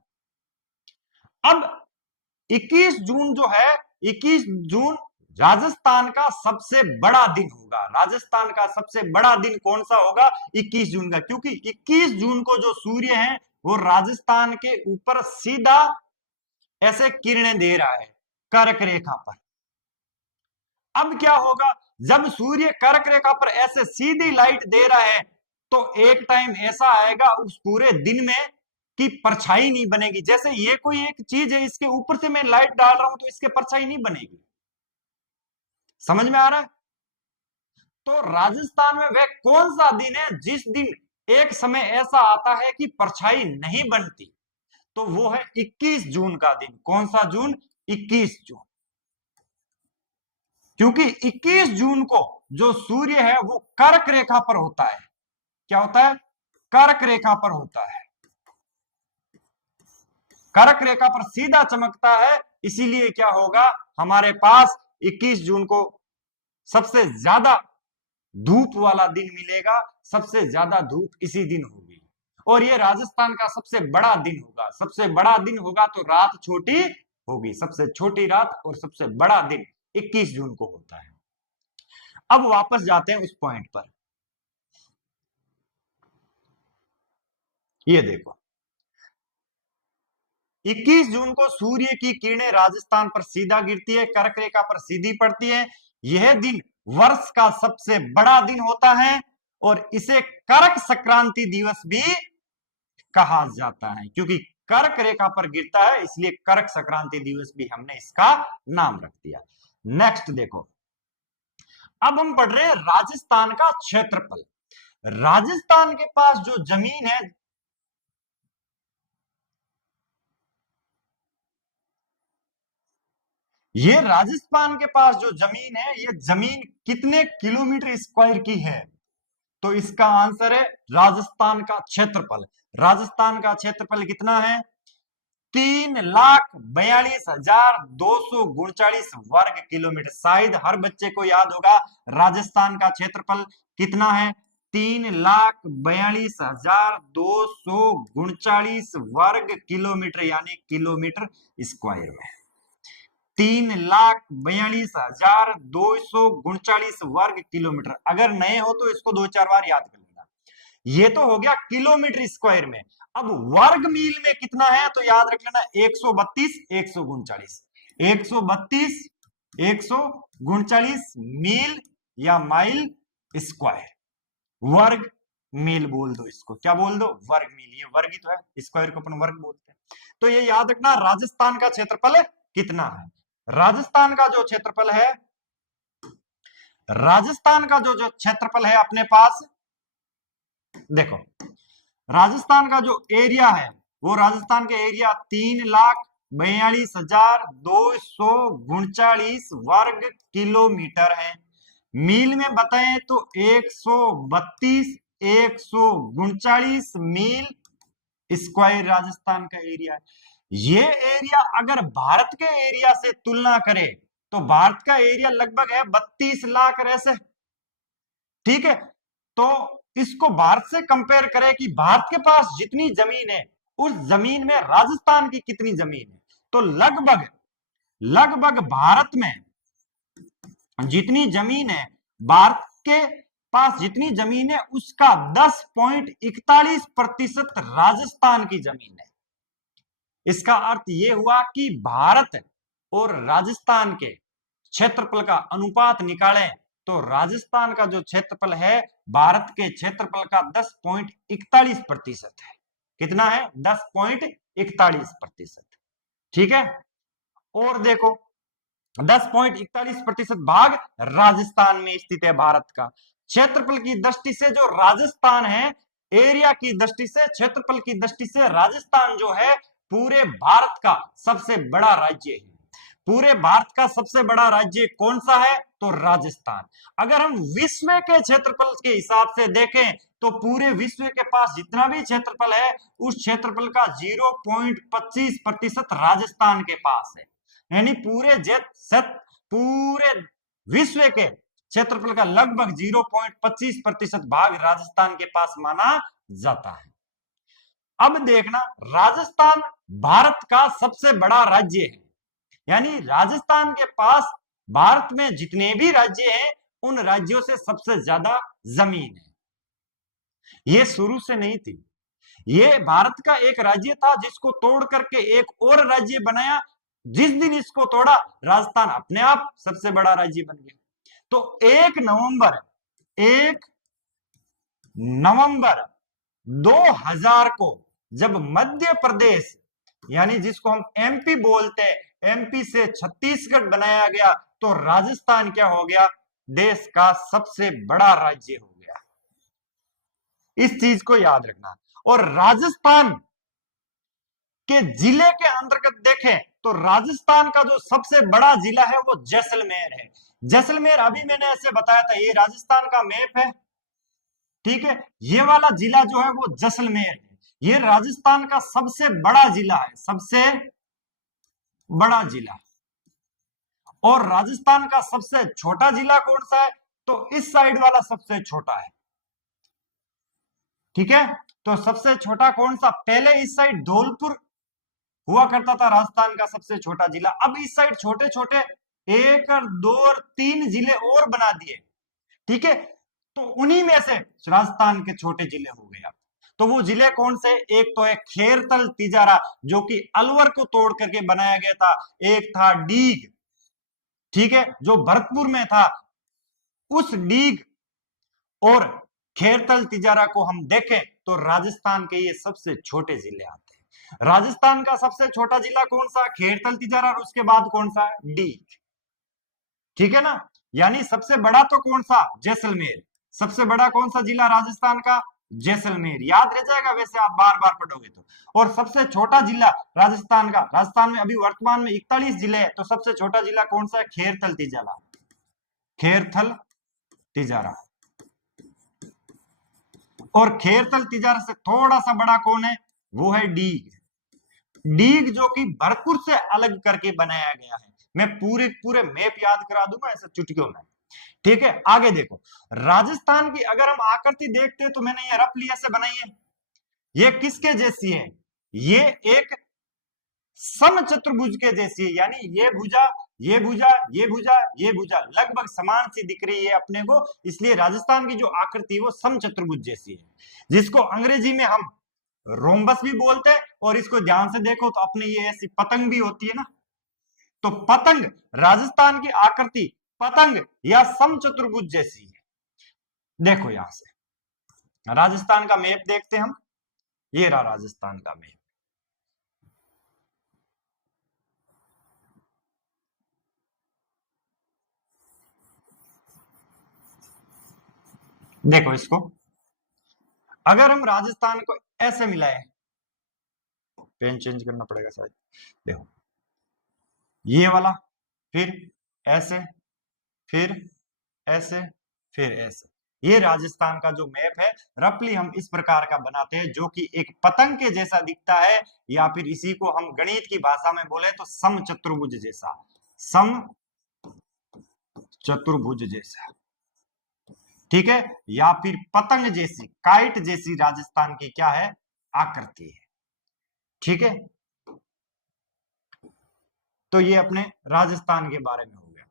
अब 21 जून जो है, 21 जून राजस्थान का सबसे बड़ा दिन होगा। राजस्थान का सबसे बड़ा दिन कौन सा होगा, 21 जून का, क्योंकि 21 जून को जो सूर्य है वो राजस्थान के ऊपर सीधा ऐसे किरणें दे रहा है कर्क रेखा पर। अब क्या होगा, जब सूर्य कर्क रेखा पर ऐसे सीधी लाइट दे रहा है तो एक टाइम ऐसा आएगा उस पूरे दिन में कि परछाई नहीं बनेगी। जैसे ये कोई एक चीज है, इसके ऊपर से मैं लाइट डाल रहा हूं तो इसके परछाई नहीं बनेगी। समझ में आ रहा है? तो राजस्थान में वह कौन सा दिन है जिस दिन एक समय ऐसा आता है कि परछाई नहीं बनती, तो वो है 21 जून का दिन। कौन सा जून, 21 जून, क्योंकि 21 जून को जो सूर्य है वो कर्क रेखा पर होता है। क्या होता है, कर्क रेखा पर होता है, कर्क रेखा पर सीधा चमकता है। इसीलिए क्या होगा, हमारे पास 21 जून को सबसे ज्यादा धूप वाला दिन मिलेगा, सबसे ज्यादा धूप इसी दिन होगी। और ये राजस्थान का सबसे बड़ा दिन होगा। सबसे बड़ा दिन होगा तो रात छोटी होगी, सबसे छोटी रात और सबसे बड़ा दिन 21 जून को होता है। अब वापस जाते हैं उस पॉइंट पर। ये देखो, 21 जून को सूर्य की किरणें राजस्थान पर सीधा गिरती है, कर्क रेखा पर सीधी पड़ती है। यह दिन वर्ष का सबसे बड़ा दिन होता है और इसे कर्क संक्रांति दिवस भी कहा जाता है, क्योंकि कर्क रेखा पर गिरता है, इसलिए कर्क संक्रांति दिवस भी हमने इसका नाम रख दिया। नेक्स्ट देखो, अब हम पढ़ रहे हैं राजस्थान का क्षेत्रफल। राजस्थान के पास जो जमीन है, ये राजस्थान के पास जो जमीन है, ये जमीन कितने किलोमीटर स्क्वायर की है, तो इसका आंसर है राजस्थान का क्षेत्रफल। राजस्थान का क्षेत्रफल कितना है, 3,42,239 वर्ग किलोमीटर। शायद हर बच्चे को याद होगा राजस्थान का क्षेत्रफल कितना है, 3,42,239 वर्ग किलोमीटर, यानी किलोमीटर स्क्वायर में 3,42,239 वर्ग किलोमीटर। अगर नए हो तो इसको 2-4 बार याद कर लेना। ये तो हो गया किलोमीटर स्क्वायर में। अब वर्ग मील में कितना है, तो याद रख लेना 132 139 132 139 मील या माइल स्क्वायर। वर्ग मील बोल दो इसको, क्या बोल दो, वर्ग मील। ये वर्ग ही तो है, स्क्वायर को अपन वर्ग बोलते हैं। तो ये याद रखना राजस्थान का क्षेत्रफल कितना है। राजस्थान का जो क्षेत्रफल है, राजस्थान का जो क्षेत्रफल है अपने पास, देखो राजस्थान का जो एरिया है वो राजस्थान के एरिया 3,42,239 वर्ग किलोमीटर है। मील में बताएं तो 132 139 मील स्क्वायर राजस्थान का एरिया है। ये एरिया अगर भारत के एरिया से तुलना करें तो भारत का एरिया लगभग है 32 लाख ऐसे, ठीक है। तो इसको भारत से कंपेयर करें कि भारत के पास जितनी जमीन है उस जमीन में राजस्थान की कितनी जमीन है, तो लगभग भारत में जितनी जमीन है, भारत के पास जितनी जमीन है उसका 10.41% राजस्थान की जमीन है। इसका अर्थ यह हुआ कि भारत और राजस्थान के क्षेत्रफल का अनुपात निकालें तो राजस्थान का जो क्षेत्रफल है भारत के क्षेत्रफल का 10.41% है। कितना है, 10.41%, ठीक है। और देखो 10.41% भाग राजस्थान में स्थित है। भारत का क्षेत्रफल की दृष्टि से जो राजस्थान है, एरिया की दृष्टि से, क्षेत्रफल की दृष्टि से राजस्थान जो है पूरे भारत का सबसे बड़ा राज्य है। पूरे भारत का सबसे बड़ा राज्य कौन सा है? तो राजस्थान। अगर हम विश्व के क्षेत्रफल के हिसाब से देखें तो पूरे विश्व के पास जितना भी क्षेत्रफल है उस क्षेत्रफल का 0.25% राजस्थान के पास है। यानी पूरे विश्व के क्षेत्रफल का लगभग 0.25% भाग राजस्थान के पास माना जाता है। अब देखना, राजस्थान भारत का सबसे बड़ा राज्य है, यानी राजस्थान के पास भारत में जितने भी राज्य हैं उन राज्यों से सबसे ज्यादा जमीन है। ये शुरू से नहीं थी, ये भारत का एक राज्य था जिसको तोड़ करके एक और राज्य बनाया। जिस दिन इसको तोड़ा राजस्थान अपने आप सबसे बड़ा राज्य बन गया। तो 1 नवंबर 2000 को जब मध्य प्रदेश, यानी जिसको हम एमपी बोलते हैं, एमपी से छत्तीसगढ़ बनाया गया तो राजस्थान क्या हो गया? देश का सबसे बड़ा राज्य हो गया। इस चीज को याद रखना। और राजस्थान के जिले के अंतर्गत देखें तो राजस्थान का जो सबसे बड़ा जिला है वो जैसलमेर है। जैसलमेर अभी मैंने ऐसे बताया था, ये राजस्थान का मैप है, ठीक है। ये वाला जिला जो है वो जैसलमेर है। ये राजस्थान का सबसे बड़ा जिला है, सबसे बड़ा जिला। और राजस्थान का सबसे छोटा जिला कौन सा है? तो इस साइड वाला सबसे छोटा है, ठीक है। तो सबसे छोटा कौन सा? पहले इस साइड धौलपुर हुआ करता था राजस्थान का सबसे छोटा जिला। अब इस साइड छोटे छोटे 1 और 2 और 3 जिले और बना दिए, ठीक है। तो उन्हीं में से राजस्थान के छोटे जिले हो गए। तो वो जिले कौन से? एक तो है खेरथल तिजारा जो कि अलवर को तोड़ करके बनाया गया था। एक था डीग, ठीक है, जो भरतपुर में था। उस डीग और खेरथल तिजारा को हम देखें तो राजस्थान के ये सबसे छोटे जिले आते हैं। राजस्थान का सबसे छोटा जिला कौन सा? खेरथल तिजारा। और उसके बाद कौन सा? डीग, ठीक है ना। यानी सबसे बड़ा तो कौन सा? जैसलमेर। सबसे बड़ा कौन सा जिला राजस्थान का? जैसलमेर। याद रह जाएगा वैसे आप बार बार पढ़ोगे तो। और सबसे छोटा जिला राजस्थान का, राजस्थान में अभी वर्तमान में 41 जिले हैं, तो सबसे छोटा जिला कौन सा है? खेरथल तिजारा। खेरथल तिजारा। और खेरथल तिजारा से थोड़ा सा बड़ा कौन है? वो है डीग। डीग जो कि भरतपुर से अलग करके बनाया गया है। मैं पूरे पूरे मैप याद करा दूंगा ऐसे चुटकियों में, ठीक है। आगे देखो, राजस्थान की अगर हम आकृति देखते हैं तो मैंने ये रफली ऐसे बनाई है। ये किसके जैसी है? ये एक समचतुर्भुज के जैसी है, यानी ये भुजा, ये भुजा, ये भुजा, ये भुजा लगभग समान सी दिख रही है अपने को। इसलिए राजस्थान की जो आकृति है वो समचतुर्भुज जैसी है, जिसको अंग्रेजी में हम रोम्बस भी बोलते हैं। और इसको ध्यान से देखो तो अपने ये ऐसी पतंग भी होती है ना, तो पतंग, राजस्थान की आकृति पतंग या समचतुर्भुज जैसी है। देखो यहां से राजस्थान का मैप देखते हैं हम। ये रहा राजस्थान का मैप। देखो इसको, अगर हम राजस्थान को ऐसे मिलाएं, पेन चेंज करना पड़ेगा शायद। देखो ये वाला, फिर ऐसे, फिर ऐसे, फिर ऐसे। ये राजस्थान का जो मैप है रफली हम इस प्रकार का बनाते हैं, जो कि एक पतंग के जैसा दिखता है, या फिर इसी को हम गणित की भाषा में बोले तो समचतुर्भुज जैसा, सम चतुर्भुज जैसा, ठीक है। या फिर पतंग जैसी, काइट जैसी राजस्थान की क्या है? आकृति है, ठीक है। तो ये अपने राजस्थान के बारे में हो गया।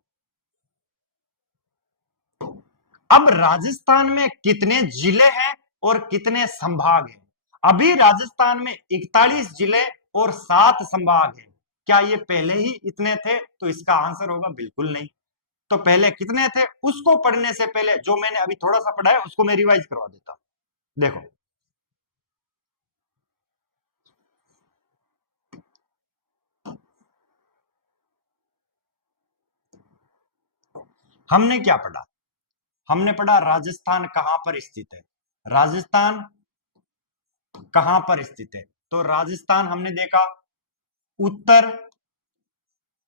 अब राजस्थान में कितने जिले हैं और कितने संभाग हैं? अभी राजस्थान में 41 जिले और 7 संभाग हैं। क्या ये पहले ही इतने थे? तो इसका आंसर होगा बिल्कुल नहीं। तो पहले कितने थे उसको पढ़ने से पहले जो मैंने अभी थोड़ा सा पढ़ा है उसको मैं रिवाइज करवा देता हूं। देखो, हमने क्या पढ़ा? हमने पढ़ा राजस्थान कहां पर स्थित है। राजस्थान कहां पर स्थित है? तो राजस्थान हमने देखा उत्तर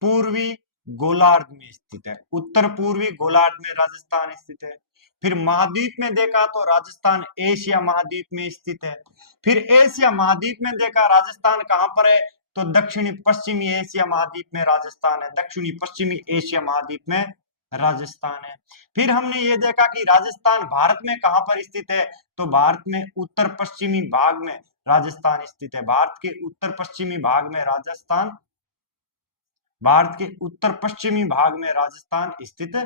पूर्वी गोलार्ध में स्थित है, उत्तर पूर्वी गोलार्ध में राजस्थान स्थित है। फिर महाद्वीप में देखा तो राजस्थान एशिया महाद्वीप में स्थित है। फिर एशिया महाद्वीप में देखा राजस्थान कहां पर है, तो दक्षिणी पश्चिमी एशिया महाद्वीप में राजस्थान है, दक्षिणी पश्चिमी एशिया महाद्वीप में राजस्थान है। फिर हमने ये देखा कि राजस्थान भारत में कहां पर स्थित है, तो भारत में उत्तर पश्चिमी भाग में राजस्थान स्थित है। भारत के उत्तर पश्चिमी भाग में राजस्थान, भारत के उत्तर पश्चिमी भाग में राजस्थान स्थित है।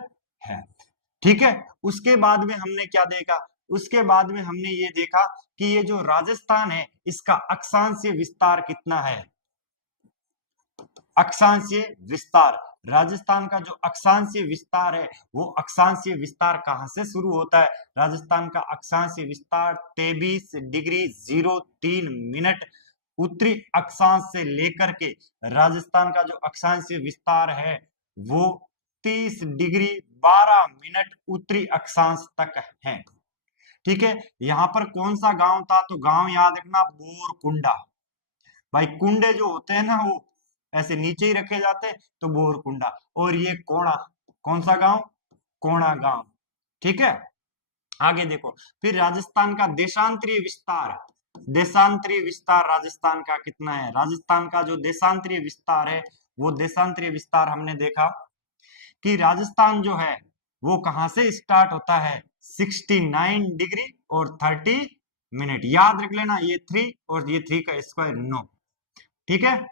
ठीक है, उसके बाद में हमने क्या देखा, उसके बाद में हमने ये देखा कि ये जो राजस्थान है इसका अक्षांशीय विस्तार कितना है। अक्षांशीय विस्तार, राजस्थान का जो अक्षांशीय विस्तार है वो अक्षांशीय विस्तार कहां से शुरू होता है, राजस्थान का अक्षांशीय विस्तार 23°03' उत्तरी अक्षांश से लेकर के राजस्थान का जो अक्षांशीय विस्तार है वो 30°12' उत्तरी अक्षांश तक है। ठीक है, यहाँ पर कौन सा गांव था, तो गांव याद रखना बोरकुंडा। भाई कुंडे जो होते हैं ना वो ऐसे नीचे ही रखे जाते हैं, तो बोरकुंडा। और ये कोणा, कौन सा गांव, कोणा गांव। ठीक है, आगे देखो, फिर राजस्थान का देशांतरीय विस्तार, देशांतरीय विस्तार राजस्थान का कितना है, राजस्थान का जो देशांतरीय विस्तार है वो देशांतरीय विस्तार हमने देखा कि राजस्थान जो है वो कहां से स्टार्ट होता है, 69 और 30 याद रख लेना, ये 3 और ये 3 का स्क्वायर 9। ठीक है,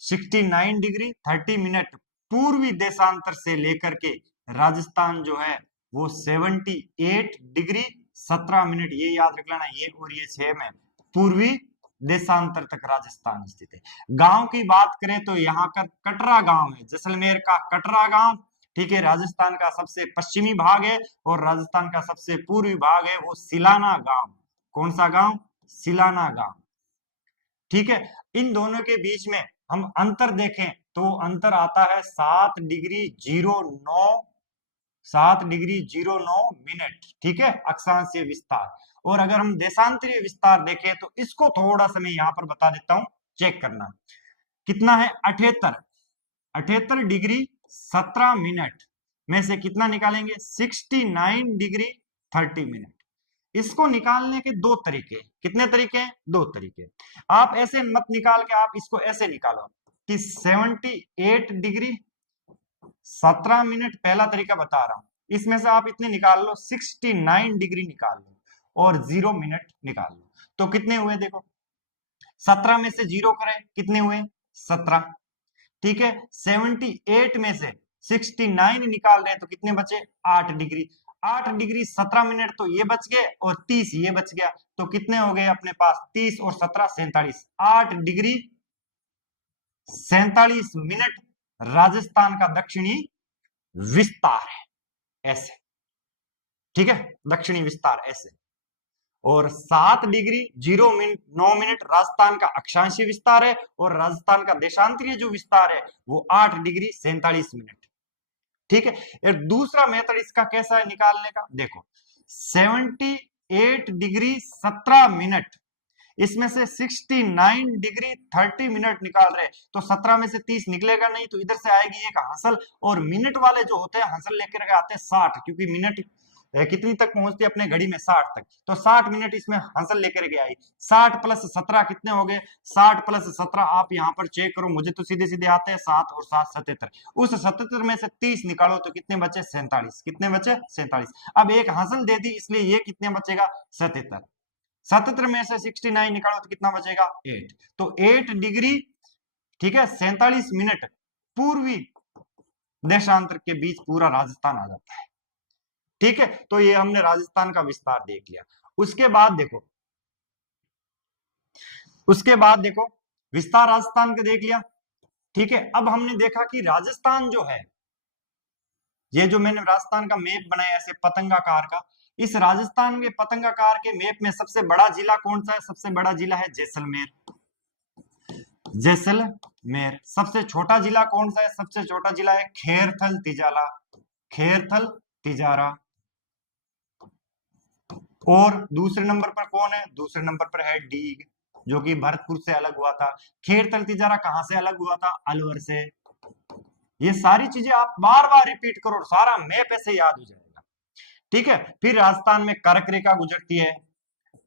69°30' पूर्वी देशांतर से लेकर के राजस्थान जो है वो 78°17' ये याद रख लेना, ये और ये सेम है, पूर्वी देशांतर तक राजस्थान स्थित है। गांव की बात करें तो यहाँ का कटरा गांव है, जैसलमेर का कटरा गांव। ठीक है, राजस्थान का सबसे पश्चिमी भाग है और राजस्थान का सबसे पूर्वी भाग है वो सिलाना गांव। कौन सा गांव, सिलाना गांव। ठीक है, इन दोनों के बीच में हम अंतर देखें तो अंतर आता है 7°09'। ठीक है, अक्षांशीय विस्तार। और अगर हम देशांतरीय विस्तार देखें तो इसको थोड़ा सा मैं यहाँ पर बता देता हूं, चेक करना कितना है, 78°17' में से कितना निकालेंगे, 69°30'। इसको निकालने के दो तरीके, कितने तरीके हैं, दो तरीके। आप ऐसे मत निकाल के आप इसको ऐसे निकालो कि 78°17' पहला तरीका बता रहा हूं, इसमें से आप इतने निकाल लो, 69° निकाल लो और 0 मिनट निकाल लो, तो कितने हुए देखो, 17 में से 0 करें कितने हुए, 17। ठीक है, 78 में से 69 निकाल रहे तो कितने बचे, 8°। 8°17' तो ये बच गए और 30 ये बच गया, तो कितने हो गए अपने पास, 30 और 17 47, 8°47' राजस्थान का दक्षिणी विस्तार है, ऐसे। ठीक है, दक्षिणी विस्तार ऐसे। और 7°09' राजस्थान का अक्षांशीय विस्तार है और राजस्थान का देशांतरीय जो विस्तार है वो 8°47'। ठीक है, और दूसरा मेथड इसका कैसा है निकालने का, देखो 78°17', इसमें से 69°30' निकाल रहे, तो 17 में से 30 निकलेगा नहीं, तो इधर से आएगी एक हंसल, और मिनट वाले जो होते हैं हंसल लेकर के आते हैं 60, क्योंकि मिनट कितनी तक पहुंचती है अपने घड़ी में, 60 तक, तो 60 मिनट इसमें हंसल लेकर के आई। 60 + 17 कितने हो गए, 60 + 17 आप यहाँ पर चेक करो, मुझे तो सीधे सीधे आते हैं, 7 और 7 77, उस 77 में से 30 निकालो तो कितने बचे, 47, कितने बचे, 47। अब एक हंसल दे दी इसलिए ये कितने बचेगा, 77। 77 में से 69 निकालो तो कितना बचेगा, 8, तो 8°, ठीक है, 47 मिनट पूर्वी देशांतर के बीच पूरा राजस्थान आ जाता है। ठीक है, तो ये हमने राजस्थान का विस्तार देख लिया। उसके बाद देखो विस्तार राजस्थान का देख लिया। ठीक है, अब हमने देखा कि राजस्थान जो है, ये जो मैंने राजस्थान का मैप बनाया ऐसे पतंगाकार का, इस राजस्थान के पतंगाकार के मैप में सबसे बड़ा जिला कौन सा है, सबसे बड़ा जिला है जैसलमेर। जैसलमेर। सबसे छोटा जिला कौन सा है, सबसे छोटा जिला है खेरथल तिजाला, खेरथल तिजारा। और दूसरे नंबर पर कौन है, दूसरे नंबर पर है डीग, जो कि भरतपुर से अलग हुआ था। खेरथल तिजारा कहां से अलग हुआ था, अलवर से। ये सारी चीजें आप बार बार रिपीट करो, सारा मैप ऐसे याद हो जाएगा। ठीक है, फिर राजस्थान में कर्क रेखा गुजरती है।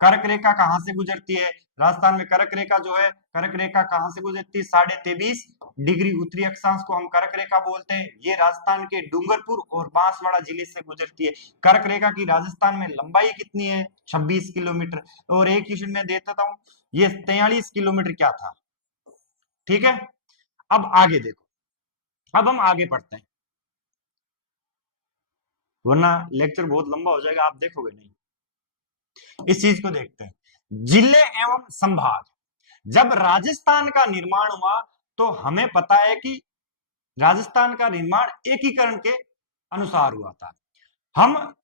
कर्क रेखा कहां से गुजरती है? राजस्थान में कर्क रेखा जो है, कर्क रेखा कहां से गुजरती है? 23.5 डिग्री उत्तरी अक्षांश को हम कर्क रेखा बोलते हैं। ये राजस्थान के डूंगरपुर और बांसवाड़ा जिले से गुजरती है। कर्क रेखा की राजस्थान में लंबाई कितनी है? 26 किलोमीटर। और एक क्वेश्चन में दे देता हूं, ये 43 किलोमीटर क्या था? ठीक है, अब आगे देखो, अब हम आगे पढ़ते हैं, वरना लेक्चर बहुत लंबा हो जाएगा, आप देखोगे नहीं। इस चीज को देखते हैं, जिले एवं संभाग। जब राजस्थान का निर्माण हुआ तो हमें पता है कि राजस्थान का निर्माण एकीकरण के अनुसार हुआ था। हम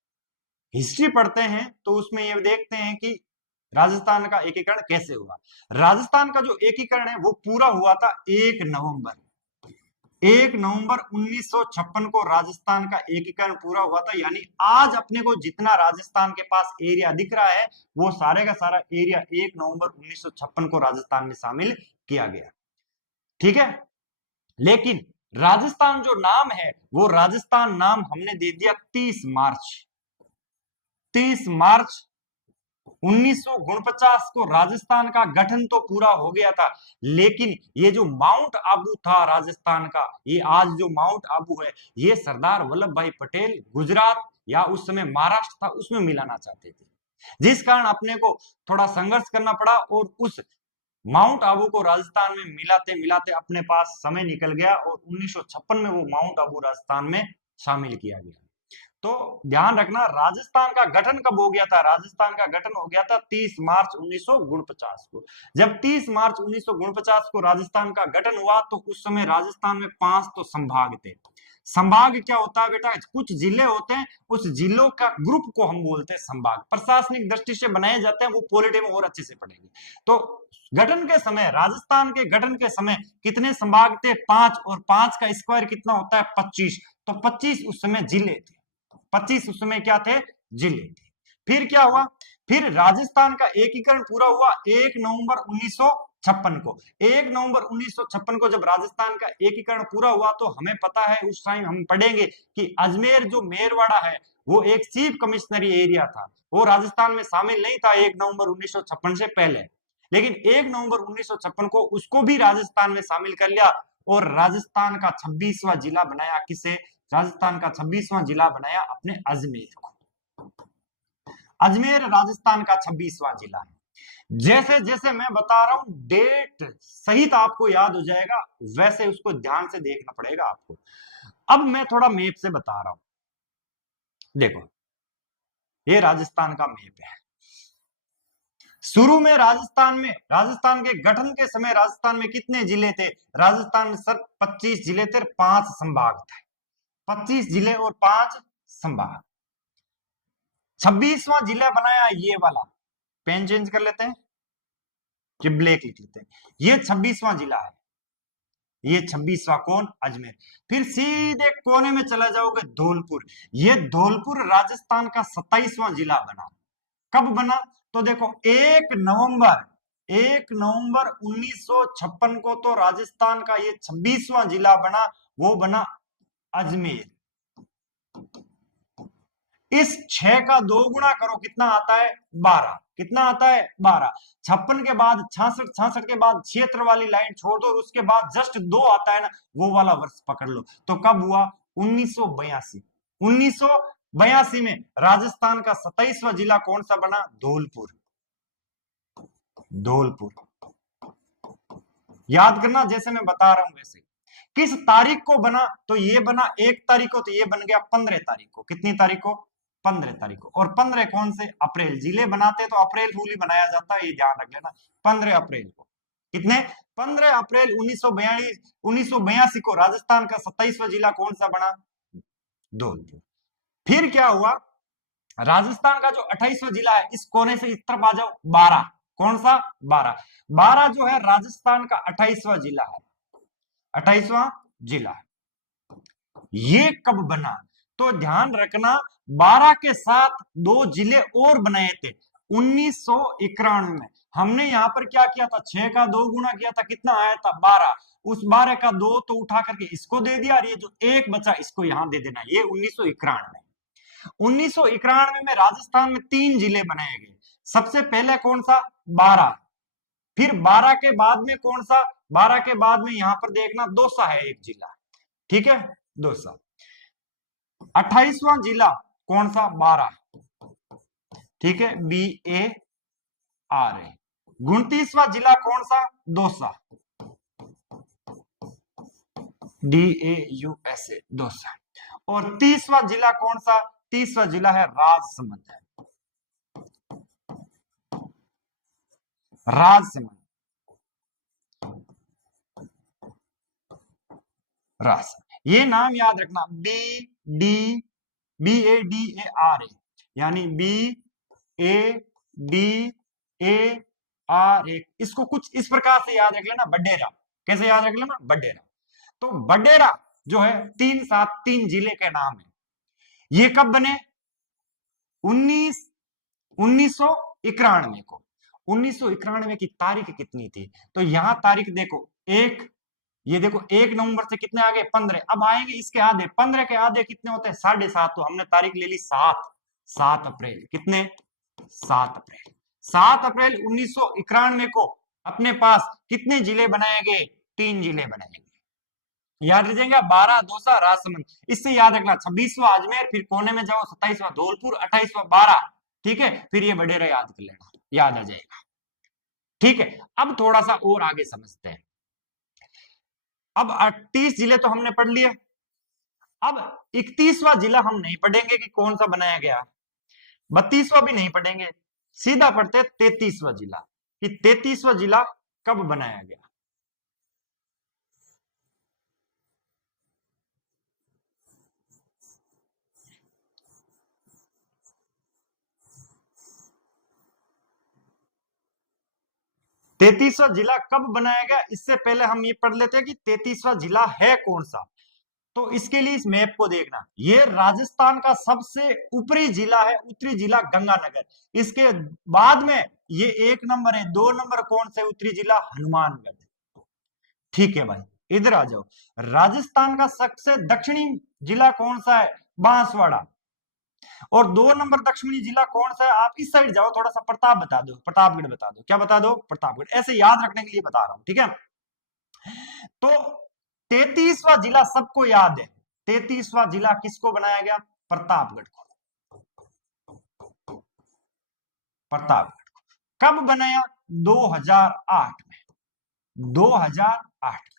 हिस्ट्री पढ़ते हैं तो उसमें ये देखते हैं कि राजस्थान का एकीकरण कैसे हुआ। राजस्थान का जो एकीकरण है वो पूरा हुआ था 1 नवंबर 1956 को राजस्थान का एकीकरण पूरा हुआ था। यानी आज अपने को जितना राजस्थान के पास एरिया दिख रहा है वो सारे का सारा एरिया 1 नवंबर 1956 को राजस्थान में शामिल किया गया। ठीक है, लेकिन राजस्थान जो नाम है वो राजस्थान नाम हमने दे दिया 30 मार्च 1949 को। राजस्थान का गठन तो पूरा हो गया था, लेकिन ये जो माउंट आबू था राजस्थान का, ये आज जो माउंट आबू है, ये सरदार वल्लभ भाई पटेल गुजरात या उस समय महाराष्ट्र था उसमें मिलाना चाहते थे, जिस कारण अपने को थोड़ा संघर्ष करना पड़ा और उस माउंट आबू को राजस्थान में मिलाते मिलाते अपने पास समय निकल गया और 1956 में वो माउंट आबू राजस्थान में शामिल किया गया। तो ध्यान रखना, राजस्थान का गठन कब हो गया था? राजस्थान का गठन हो गया था 30 मार्च 1949 को। जब 30 मार्च 1949 को राजस्थान का गठन हुआ तो उस समय राजस्थान में 5 तो संभाग थे। संभाग क्या होता है बेटा? कुछ जिले होते हैं, उस जिलों का ग्रुप को हम बोलते हैं संभाग। प्रशासनिक दृष्टि से बनाए जाते हैं, वो पॉलिटी में और अच्छे से पढ़ेंगे। तो गठन के समय, राजस्थान के गठन के समय कितने संभाग थे? 5, और 5 का स्क्वायर कितना होता है? 25। तो 25 उस समय जिले थे। 25 उस समय क्या थे? जिले थे। फिर क्या हुआ? फिर राजस्थान का एकीकरण पूरा हुआ 1 नवंबर 1956 को। 1 नवंबर 1956 को जब राजस्थान का एकीकरण पूरा हुआ तो हमें पता है, उस टाइम हम पढ़ेंगे कि अजमेर जो मेरवाड़ा है वो एक चीफ कमिश्नरी एरिया था, वो राजस्थान में शामिल नहीं था 1 नवंबर 1956 से पहले। लेकिन 1 नवंबर 1956 को उसको भी राजस्थान में शामिल कर लिया और राजस्थान का 26वां जिला बनाया। किसे? राजस्थान का 26वां जिला बनाया अपने अजमेर को। अजमेर राजस्थान का 26वां जिला है। जैसे जैसे मैं बता रहा हूं डेट सहित आपको याद हो जाएगा, वैसे उसको ध्यान से देखना पड़ेगा आपको। अब मैं थोड़ा मैप से बता रहा हूं, देखो ये राजस्थान का मैप है। शुरू में राजस्थान के गठन के समय राजस्थान में कितने जिले थे? राजस्थान में सर 25 जिले थे, 5 संभाग थे। 25 जिले और 5 संभाग। 26वां जिला बनाया ये वाला, पेन चेंज कर लेते हैं कि ब्लैक लिख लेते हैं। ये 26वां जिला है, ये 26वां कौन? अजमेर। फिर सीधे कोने में चला जाओगे धौलपुर। ये धौलपुर राजस्थान का 27वां जिला बना। कब बना? तो देखो 1 नवंबर 1956 को तो राजस्थान का ये 26वां जिला बना, वो बना अजमेर। इस 6 का 2 गुना करो, कितना आता है? 12। कितना आता है? 12। 56 के बाद 66 के बाद क्षेत्र वाली लाइन छोड़ दो और उसके बाद जस्ट 2 आता है ना, वो वाला वर्ष पकड़ लो। तो कब हुआ? 1982। 1982 में राजस्थान का 27वां जिला कौन सा बना? धौलपुर। धौलपुर याद करना, जैसे मैं बता रहा हूं वैसे। किस तारीख को बना? तो ये बना 1 तारीख को, तो ये बन गया 15 तारीख को। कितनी तारीख को? 15 तारीख को। और 15 कौन से? अप्रैल। जिले बनाते तो अप्रैल फूल ही बनाया जाता है, ये ध्यान रख लेना। 15 अप्रैल को। कितने? 15 अप्रैल 1982 को राजस्थान का 27वां जिला कौन सा बना? धौलपुर। फिर क्या हुआ? राजस्थान का जो 28वां जिला है, इस कोने से इस तरफ आ जाओ, 12। कौन सा? 12। 12 जो है राजस्थान का 28वां जिला है। 28वां जिला ये कब बना? तो ध्यान रखना, 12 के साथ 2 जिले और बनाए थे। 1991 में हमने यहाँ पर क्या किया था, 6 का 2 गुना किया था, कितना आया था 12। उस 12 का 2 तो उठा करके इसको दे दिया, और ये जो एक बचा इसको यहाँ दे देना। ये 1991 1991 में राजस्थान में 3 जिले बनाए गए। सबसे पहले कौन सा, 12, फिर 12 के बाद में कौन सा, 12 के बाद में यहां पर देखना दौसा है एक जिला, ठीक है, दौसा। 28वां जिला कौन सा, 12, ठीक है, BARA। 29वां जिला कौन सा, दौसा, DAUSA, दौसा। और 30वां जिला कौन सा, 30वां जिला है राजसमंद, राजसमंद, राजसमंद। ये नाम याद रखना, BADARA, यानी BADARA। इसको कुछ इस प्रकार से याद रख लेना, बडेरा। कैसे याद रख लेना, बडेरा। तो बडेरा जो है 3 जिले के नाम है। ये कब बने, 1991 को। 1991 की तारीख कितनी थी, तो यहां तारीख देखो, ये देखो 1 नवंबर से कितने आगे, 15। अब आएंगे इसके आधे, 15 के आधे कितने होते हैं, 7.5। तो हमने तारीख ले ली 7 अप्रैल। कितने, 7 अप्रैल। 7 अप्रैल 1991 को अपने पास कितने जिले बनाए गए, 3 जिले बनाए गए। याद रखिएगा, 12 दौसा राजसमंद। इससे याद रखना, 26वां अजमेर, फिर कोने में जाओ 27वां धौलपुर, 28वां 12, ठीक है, फिर ये बडेरा याद कर लेना, याद आ जाएगा, ठीक है। अब थोड़ा सा और आगे समझते हैं। अब 38 जिले तो हमने पढ़ लिए। अब 31वां जिला हम नहीं पढ़ेंगे कि कौन सा बनाया गया, 32वां भी नहीं पढ़ेंगे, सीधा पढ़ते 33वां जिला, कि 33वां जिला कब बनाया गया। तैतीसवां जिला कब बनाया गया, इससे पहले हम ये पढ़ लेते हैं कि 33वां जिला है कौन सा। तो इसके लिए इस मैप को देखना, ये राजस्थान का सबसे ऊपरी जिला है, उत्तरी जिला गंगानगर। इसके बाद में ये 1 नंबर है, 2 नंबर कौन से उत्तरी जिला, हनुमानगढ़, ठीक है भाई। इधर आ जाओ, राजस्थान का सबसे दक्षिणी जिला कौन सा है, बांसवाड़ा। और 2 नंबर दक्षिणी जिला कौन सा है, आप इस साइड जाओ थोड़ा सा, प्रताप बता दो, प्रतापगढ़ बता दो, क्या बता दो, प्रतापगढ़। ऐसे याद रखने के लिए बता रहा हूं, ठीक है। तो 33वां जिला सबको याद है, 33वां जिला किसको बनाया गया, प्रतापगढ़ को, प्रतापगढ़ को। कब बनाया, 2008 में, 2008 में।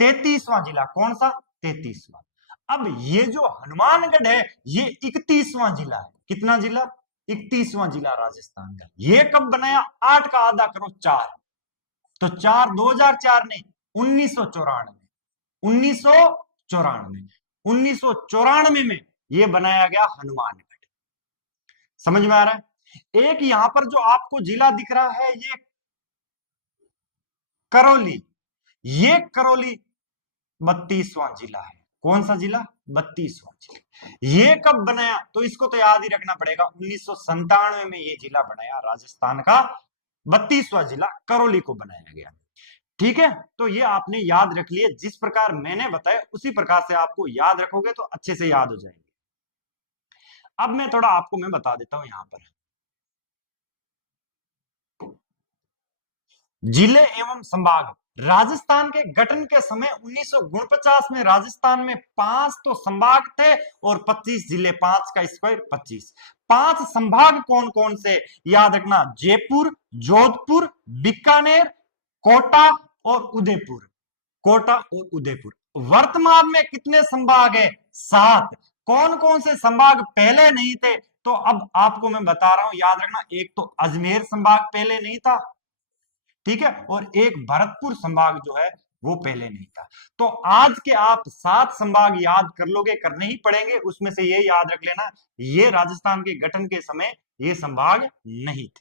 33वां जिला कौन सा, 33वां। अब ये जो हनुमानगढ़ है ये 31वां जिला है। कितना जिला, 31वां जिला राजस्थान का। ये कब बनाया, 8 का आधा करो 4, तो 4 2004 नहीं, 1994, 1994, 1994 में ये बनाया गया हनुमानगढ़। समझ में आ रहा है। एक यहां पर जो आपको जिला दिख रहा है ये करौली, ये करौली 32वां जिला है। कौन सा जिला, 32वां जिला। ये कब बनाया, तो इसको तो याद ही रखना पड़ेगा, 1997 में ये जिला बनाया, राजस्थान का 32वां जिला करौली को बनाया गया, ठीक है। तो ये आपने याद रख लिया, जिस प्रकार मैंने बताया उसी प्रकार से आपको याद रखोगे तो अच्छे से याद हो जाएंगे। अब मैं थोड़ा आपको मैं बता देता हूं यहां पर जिले एवं संभाग। राजस्थान के गठन के समय 1949 में राजस्थान में 5 तो संभाग थे और 25 जिले, 5 का स्क्वायर 25। 5 संभाग कौन कौन से, याद रखना, जयपुर, जोधपुर, बीकानेर, कोटा और उदयपुर, कोटा और उदयपुर। वर्तमान में कितने संभाग है, 7। कौन कौन से संभाग पहले नहीं थे, तो अब आपको मैं बता रहा हूं, याद रखना। एक तो अजमेर संभाग पहले नहीं था, ठीक है, और एक भरतपुर संभाग जो है वो पहले नहीं था। तो आज के आप 7 संभाग याद कर लोगे, करने ही पड़ेंगे। उसमें से ये याद रख लेना, ये राजस्थान के गठन के समय ये संभाग नहीं थे,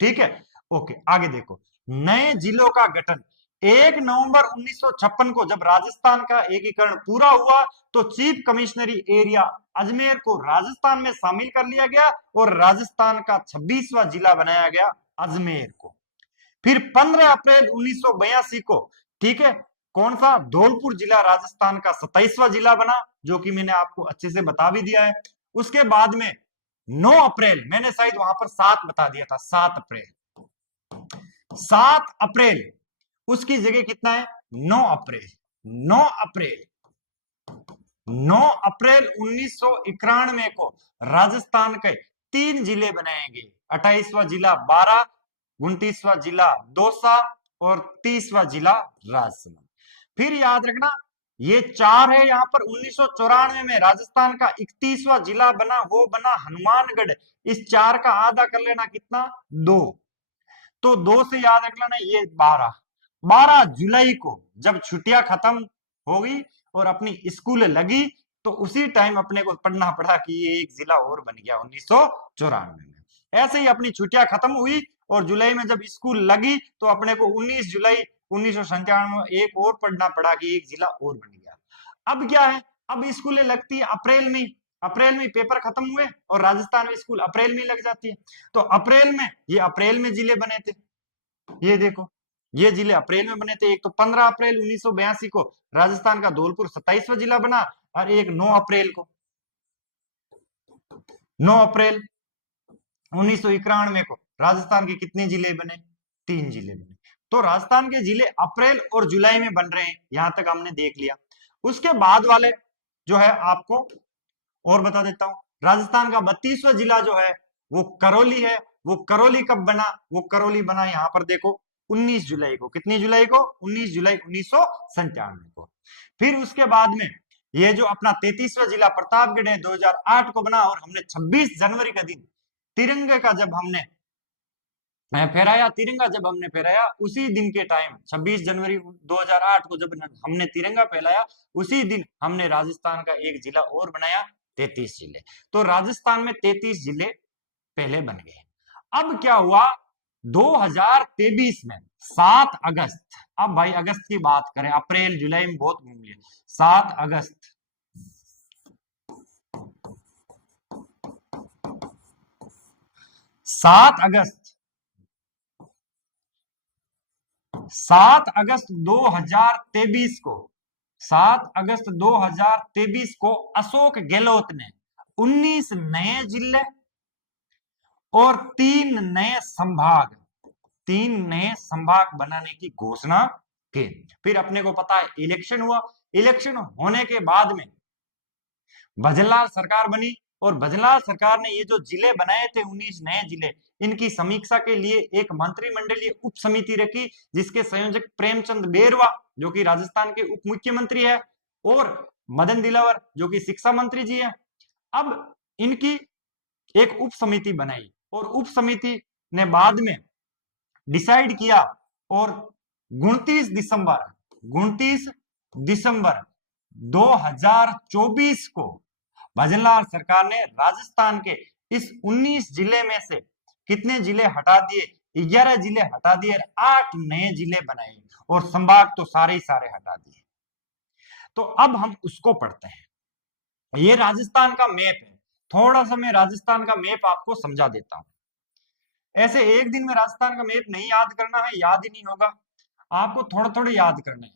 ठीक है। ओके, आगे देखो, नए जिलों का गठन। 1 नवंबर 1956 को जब राजस्थान का एकीकरण पूरा हुआ तो चीफ कमिश्नरी एरिया अजमेर को राजस्थान में शामिल कर लिया गया और राजस्थान का 26वां जिला बनाया गया अजमेर को। फिर 15 अप्रैल 1982 को, ठीक है, कौन सा, धौलपुर जिला राजस्थान का 27वां जिला बना, जो कि मैंने आपको अच्छे से बता भी दिया है। उसके बाद में 9 अप्रैल, मैंने शायद वहां पर 7 बता दिया था, 7 अप्रैल उसकी जगह कितना है, 9 अप्रैल 9 अप्रैल 9 अप्रैल 1991 को राजस्थान के 3 जिले बनाए गए। 28वां जिला बारां, 29वां जिला दौसा और 30वां जिला राजसमंद। फिर याद रखना ये 4 है यहाँ पर। 1994 में राजस्थान का 31वां जिला बना, वो बना हनुमानगढ़। इस 4 का आधा कर लेना, कितना, 2। तो 2 से याद रख लेना ये 12 जुलाई को जब छुट्टियां खत्म हो गई और अपनी स्कूल लगी तो उसी टाइम अपने को पढ़ना पड़ा कि ये एक जिला और बन गया 1994 में। ऐसे ही अपनी छुट्टियां खत्म हुई और जुलाई में जब स्कूल लगी तो अपने को 19 जुलाई 1997 में एक और पढ़ना पड़ा कि एक जिला और बन गया। अब क्या है, अब स्कूलें लगती है अप्रैल में पेपर खत्म हुए और राजस्थान में स्कूल अप्रैल में लग जाती है। तो अप्रैल में जिले बने थे। ये देखो, ये जिले अप्रैल में बने थे। एक तो 15 अप्रैल 1982 को राजस्थान का धौलपुर 27वां जिला बना और एक 9 अप्रैल 1991 को राजस्थान के कितने जिले बने, 3 जिले बने। तो राजस्थान के जिले अप्रैल और जुलाई में बन रहे हैं, यहां तक हमने देख लिया। उसके बाद वाले जो है आपको और बता देता हूं। राजस्थान का 32वां जिला जो है वो करौली है। वो करौली कब बना, वो करौली बना यहां पर देखो 19 जुलाई को। कितनी जुलाई को, 19 जुलाई 1997 को। फिर उसके बाद में ये जो अपना 33वां जिला प्रतापगढ़ है 2008 को बना और हमने 26 जनवरी का दिन तिरंगे का जब हमने फहराया उसी दिन के टाइम 26 जनवरी 2008 को जब हमने तिरंगा फहराया उसी दिन हमने राजस्थान का एक जिला और बनाया, 33 जिले। तो राजस्थान में 33 जिले पहले बन गए। अब क्या हुआ 2023 में 7 अगस्त, अब भाई अगस्त की बात करें, अप्रैल जुलाई में बहुत घूम लिए। 7 अगस्त 2023 को 7 अगस्त 2023 को अशोक गहलोत ने 19 नए जिले और 3 नए संभाग बनाने की घोषणा की। फिर अपने को पता है इलेक्शन हुआ। इलेक्शन होने के बाद में भजनलाल सरकार बनी और भजनलाल सरकार ने ये जो जिले बनाए थे 19 नए जिले, इनकी समीक्षा के लिए एक मंत्रिमंडलीय उप समिति रखी जिसके संयोजक प्रेमचंद बेरवा जो कि राजस्थान के उप मुख्यमंत्री है और मदन दिलावर जो कि शिक्षा मंत्री जी है। अब इनकी एक उप समिति बनाई और उप समिति ने बाद में डिसाइड किया और 29 दिसंबर 2024 को भजनलाल सरकार ने राजस्थान के इस 19 जिले में से कितने जिले हटा दिए, 11 जिले हटा दिए, 8 नए जिले बनाए और संभाग तो सारे ही सारे हटा दिए। तो अब हम उसको पढ़ते हैं। ये राजस्थान का मैप है। थोड़ा सा मैं राजस्थान का मैप आपको समझा देता हूं। ऐसे एक दिन में राजस्थान का मैप नहीं याद करना है, याद ही नहीं होगा, आपको थोड़ा थोड़ा याद करना है।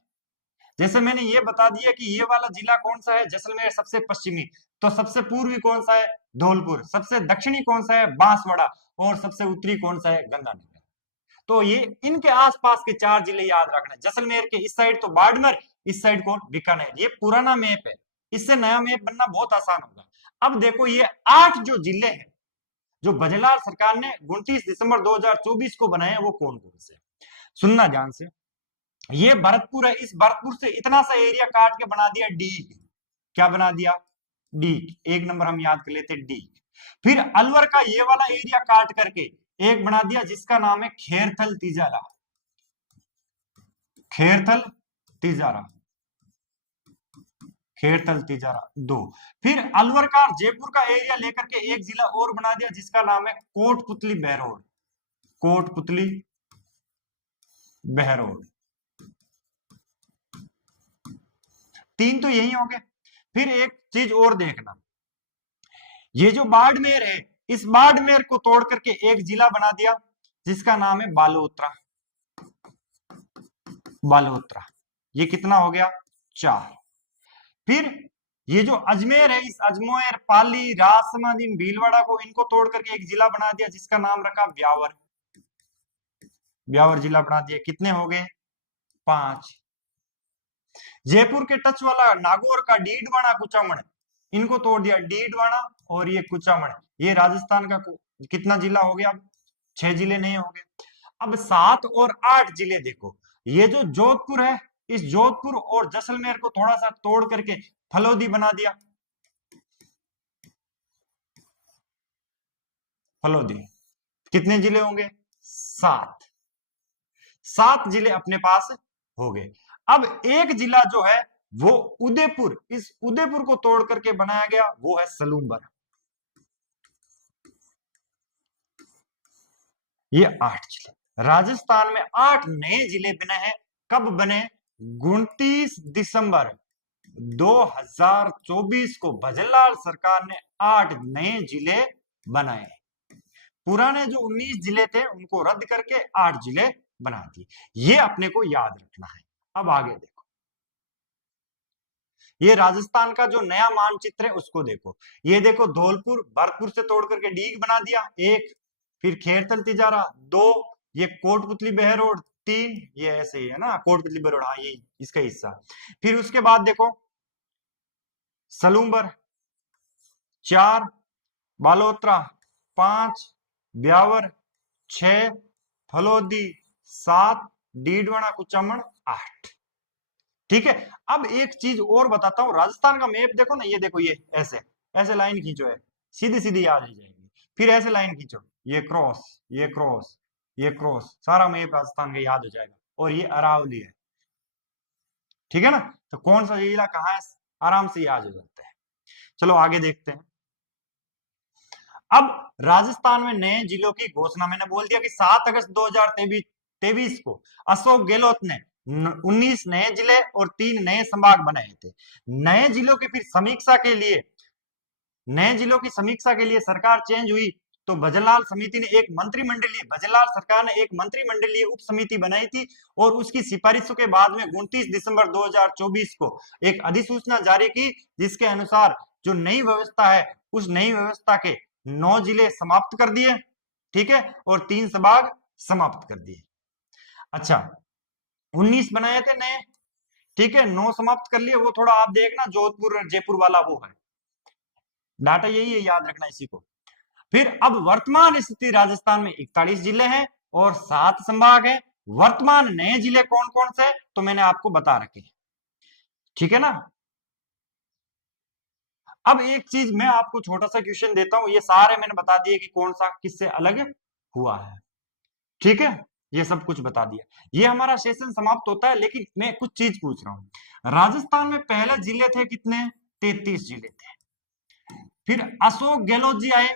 जैसे मैंने ये बता दिया कि ये वाला जिला कौन सा है, जैसलमेर सबसे पश्चिमी, तो सबसे पूर्वी कौन सा है, धौलपुर, सबसे दक्षिणी कौन सा है, बांसवाड़ा, और सबसे उत्तरी कौन सा है, गंगानगर। तो ये इनके आसपास के 4 जिले याद रखना है। जैसलमेर के इस साइड तो बाड़मेर, इस साइड को बीकानेर। ये पुराना मैप है, इससे नया मैप बनना बहुत आसान होगा। अब देखो ये 8 जो जिले हैं जो भजनलाल सरकार ने 29 दिसंबर 2024 को बनाए वो कौन कौन से, सुनना ध्यान से। ये भरतपुर है, इस भरतपुर से इतना सा एरिया काट के बना दिया डी। क्या बना दिया, डी। एक नंबर हम याद कर लेते डी। फिर अलवर का ये वाला एरिया काट करके एक बना दिया जिसका नाम है खेरथल तिजारा। खेरथल तिजारा 2। फिर अलवर का जयपुर का एरिया लेकर के एक जिला और बना दिया जिसका नाम है कोटपुतली बहरोड। 3 तो यही हो गए। फिर एक चीज और देखना, ये जो बाड़मेर है, इस बाड़मेर को तोड़ करके एक जिला बना दिया जिसका नाम है बालोतरा। बालोतरा, ये कितना हो गया? 4। फिर ये जो अजमेर है, इस अजमेर, पाली, राजसमंद, भीलवाड़ा को इनको तोड़ करके एक जिला बना दिया जिसका नाम रखा ब्यावर। ब्यावर जिला बना दिया। कितने हो गए? 5। जयपुर के टच वाला नागौर का डीडवाना, कुचामन, इनको तोड़ दिया, डीडवाना और ये कुचामन। ये राजस्थान का कितना जिला हो गया? 6 जिले नहीं हो गए। अब 7 और 8 जिले देखो। ये जो जोधपुर है, इस जोधपुर और जैसलमेर को थोड़ा सा तोड़ करके फलोदी बना दिया। फलोदी, कितने जिले होंगे? 7। 7 जिले अपने पास हो गए। अब एक जिला जो है वो उदयपुर, इस उदयपुर को तोड़ करके बनाया गया, वो है सलूम्बर। ये 8 जिले। राजस्थान में 8 नए जिले बने हैं। कब बने? 29 दिसंबर 2024 को भजनलाल सरकार ने 8 नए जिले बनाए। पुराने जो 19 जिले थे उनको रद्द करके 8 जिले बना दिए। ये अपने को याद रखना है। अब आगे देखो, ये राजस्थान का जो नया मानचित्र है उसको देखो। ये देखो, धौलपुर भरतपुर से तोड़ करके डीग बना दिया, 1। फिर खेरतल तिजारा, 2। ये कोटपुतली बहरोड, 3। ये ऐसे ही है ना, कोटपुतली बहरोड, हाँ ये इसका हिस्सा। फिर उसके बाद देखो सलूम्बर, 4। बालोतरा, 5। ब्यावर, 6। फलोदी, 7। डीडवाना, कुचामन, 8। ठीक है। अब एक चीज और बताता हूं, राजस्थान का मैप देखो ना, ये देखो, ये ऐसे ऐसे लाइन खींचो, है सीधी सीधी याद आ जाएगी। फिर ऐसे लाइन खींचो, ये क्रॉस, ये क्रॉस, ये क्रॉस, सारा मैप राजस्थान का याद हो जाएगा। और ये अरावली है, ठीक है ना। तो कौन सा जिला कहाँ है, आराम से याद हो जाता है। चलो आगे देखते हैं। अब राजस्थान में नए जिलों की घोषणा मैंने बोल दिया कि 7 अगस्त 2023 को अशोक गहलोत ने 19 नए जिले और 3 नए संभाग बनाए थे। नए जिलों की फिर समीक्षा के लिए, नए जिलों की समीक्षा के लिए सरकार चेंज हुई तो भजनलाल समिति ने एक मंत्रिमंडलीय, भजनलाल सरकार ने एक मंत्रिमंडलीय उप समिति बनाई थी और उसकी सिफारिशों के बाद में 29 दिसंबर 2024 को एक अधिसूचना जारी की जिसके अनुसार जो नई व्यवस्था है उस नई व्यवस्था के 9 जिले समाप्त कर दिए, ठीक है, और 3 संभाग समाप्त कर दिए। अच्छा, 19 बनाए थे नए, ठीक है, 9 समाप्त कर लिए। वो थोड़ा आप देखना, जोधपुर जयपुर वाला वो है, डाटा यही है, याद रखना इसी को। फिर अब वर्तमान स्थिति, राजस्थान में 41 जिले हैं और 7 संभाग हैं। वर्तमान नए जिले कौन कौन से, तो मैंने आपको बता रखे, ठीक है ना। अब एक चीज मैं आपको छोटा सा क्वेश्चन देता हूं, ये सारे मैंने बता दिए कि कौन सा किससे अलग हुआ है, ठीक है, ये सब कुछ बता दिया। ये हमारा सेशन समाप्त होता है, लेकिन मैं कुछ चीज पूछ रहा हूं। राजस्थान में पहले जिले थे कितने? 33 जिले थे। फिर अशोक गहलोत जी आए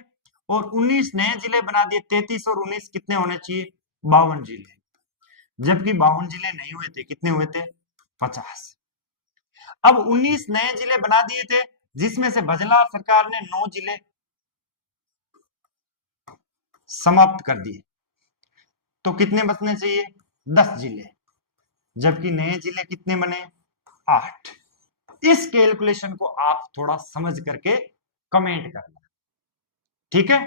और 19 नए जिले बना दिए। 33 और 19 कितने होने चाहिए? 52 जिले, जबकि 52 जिले नहीं हुए थे। कितने हुए थे? 50। अब 19 नए जिले बना दिए थे जिसमें से भजनलाल सरकार ने 9 जिले समाप्त कर दिए, तो कितने बचने चाहिए? 10 जिले, जबकि नए जिले कितने बने? 8। इस कैलकुलेशन को आप थोड़ा समझ करके कमेंट करना, ठीक है।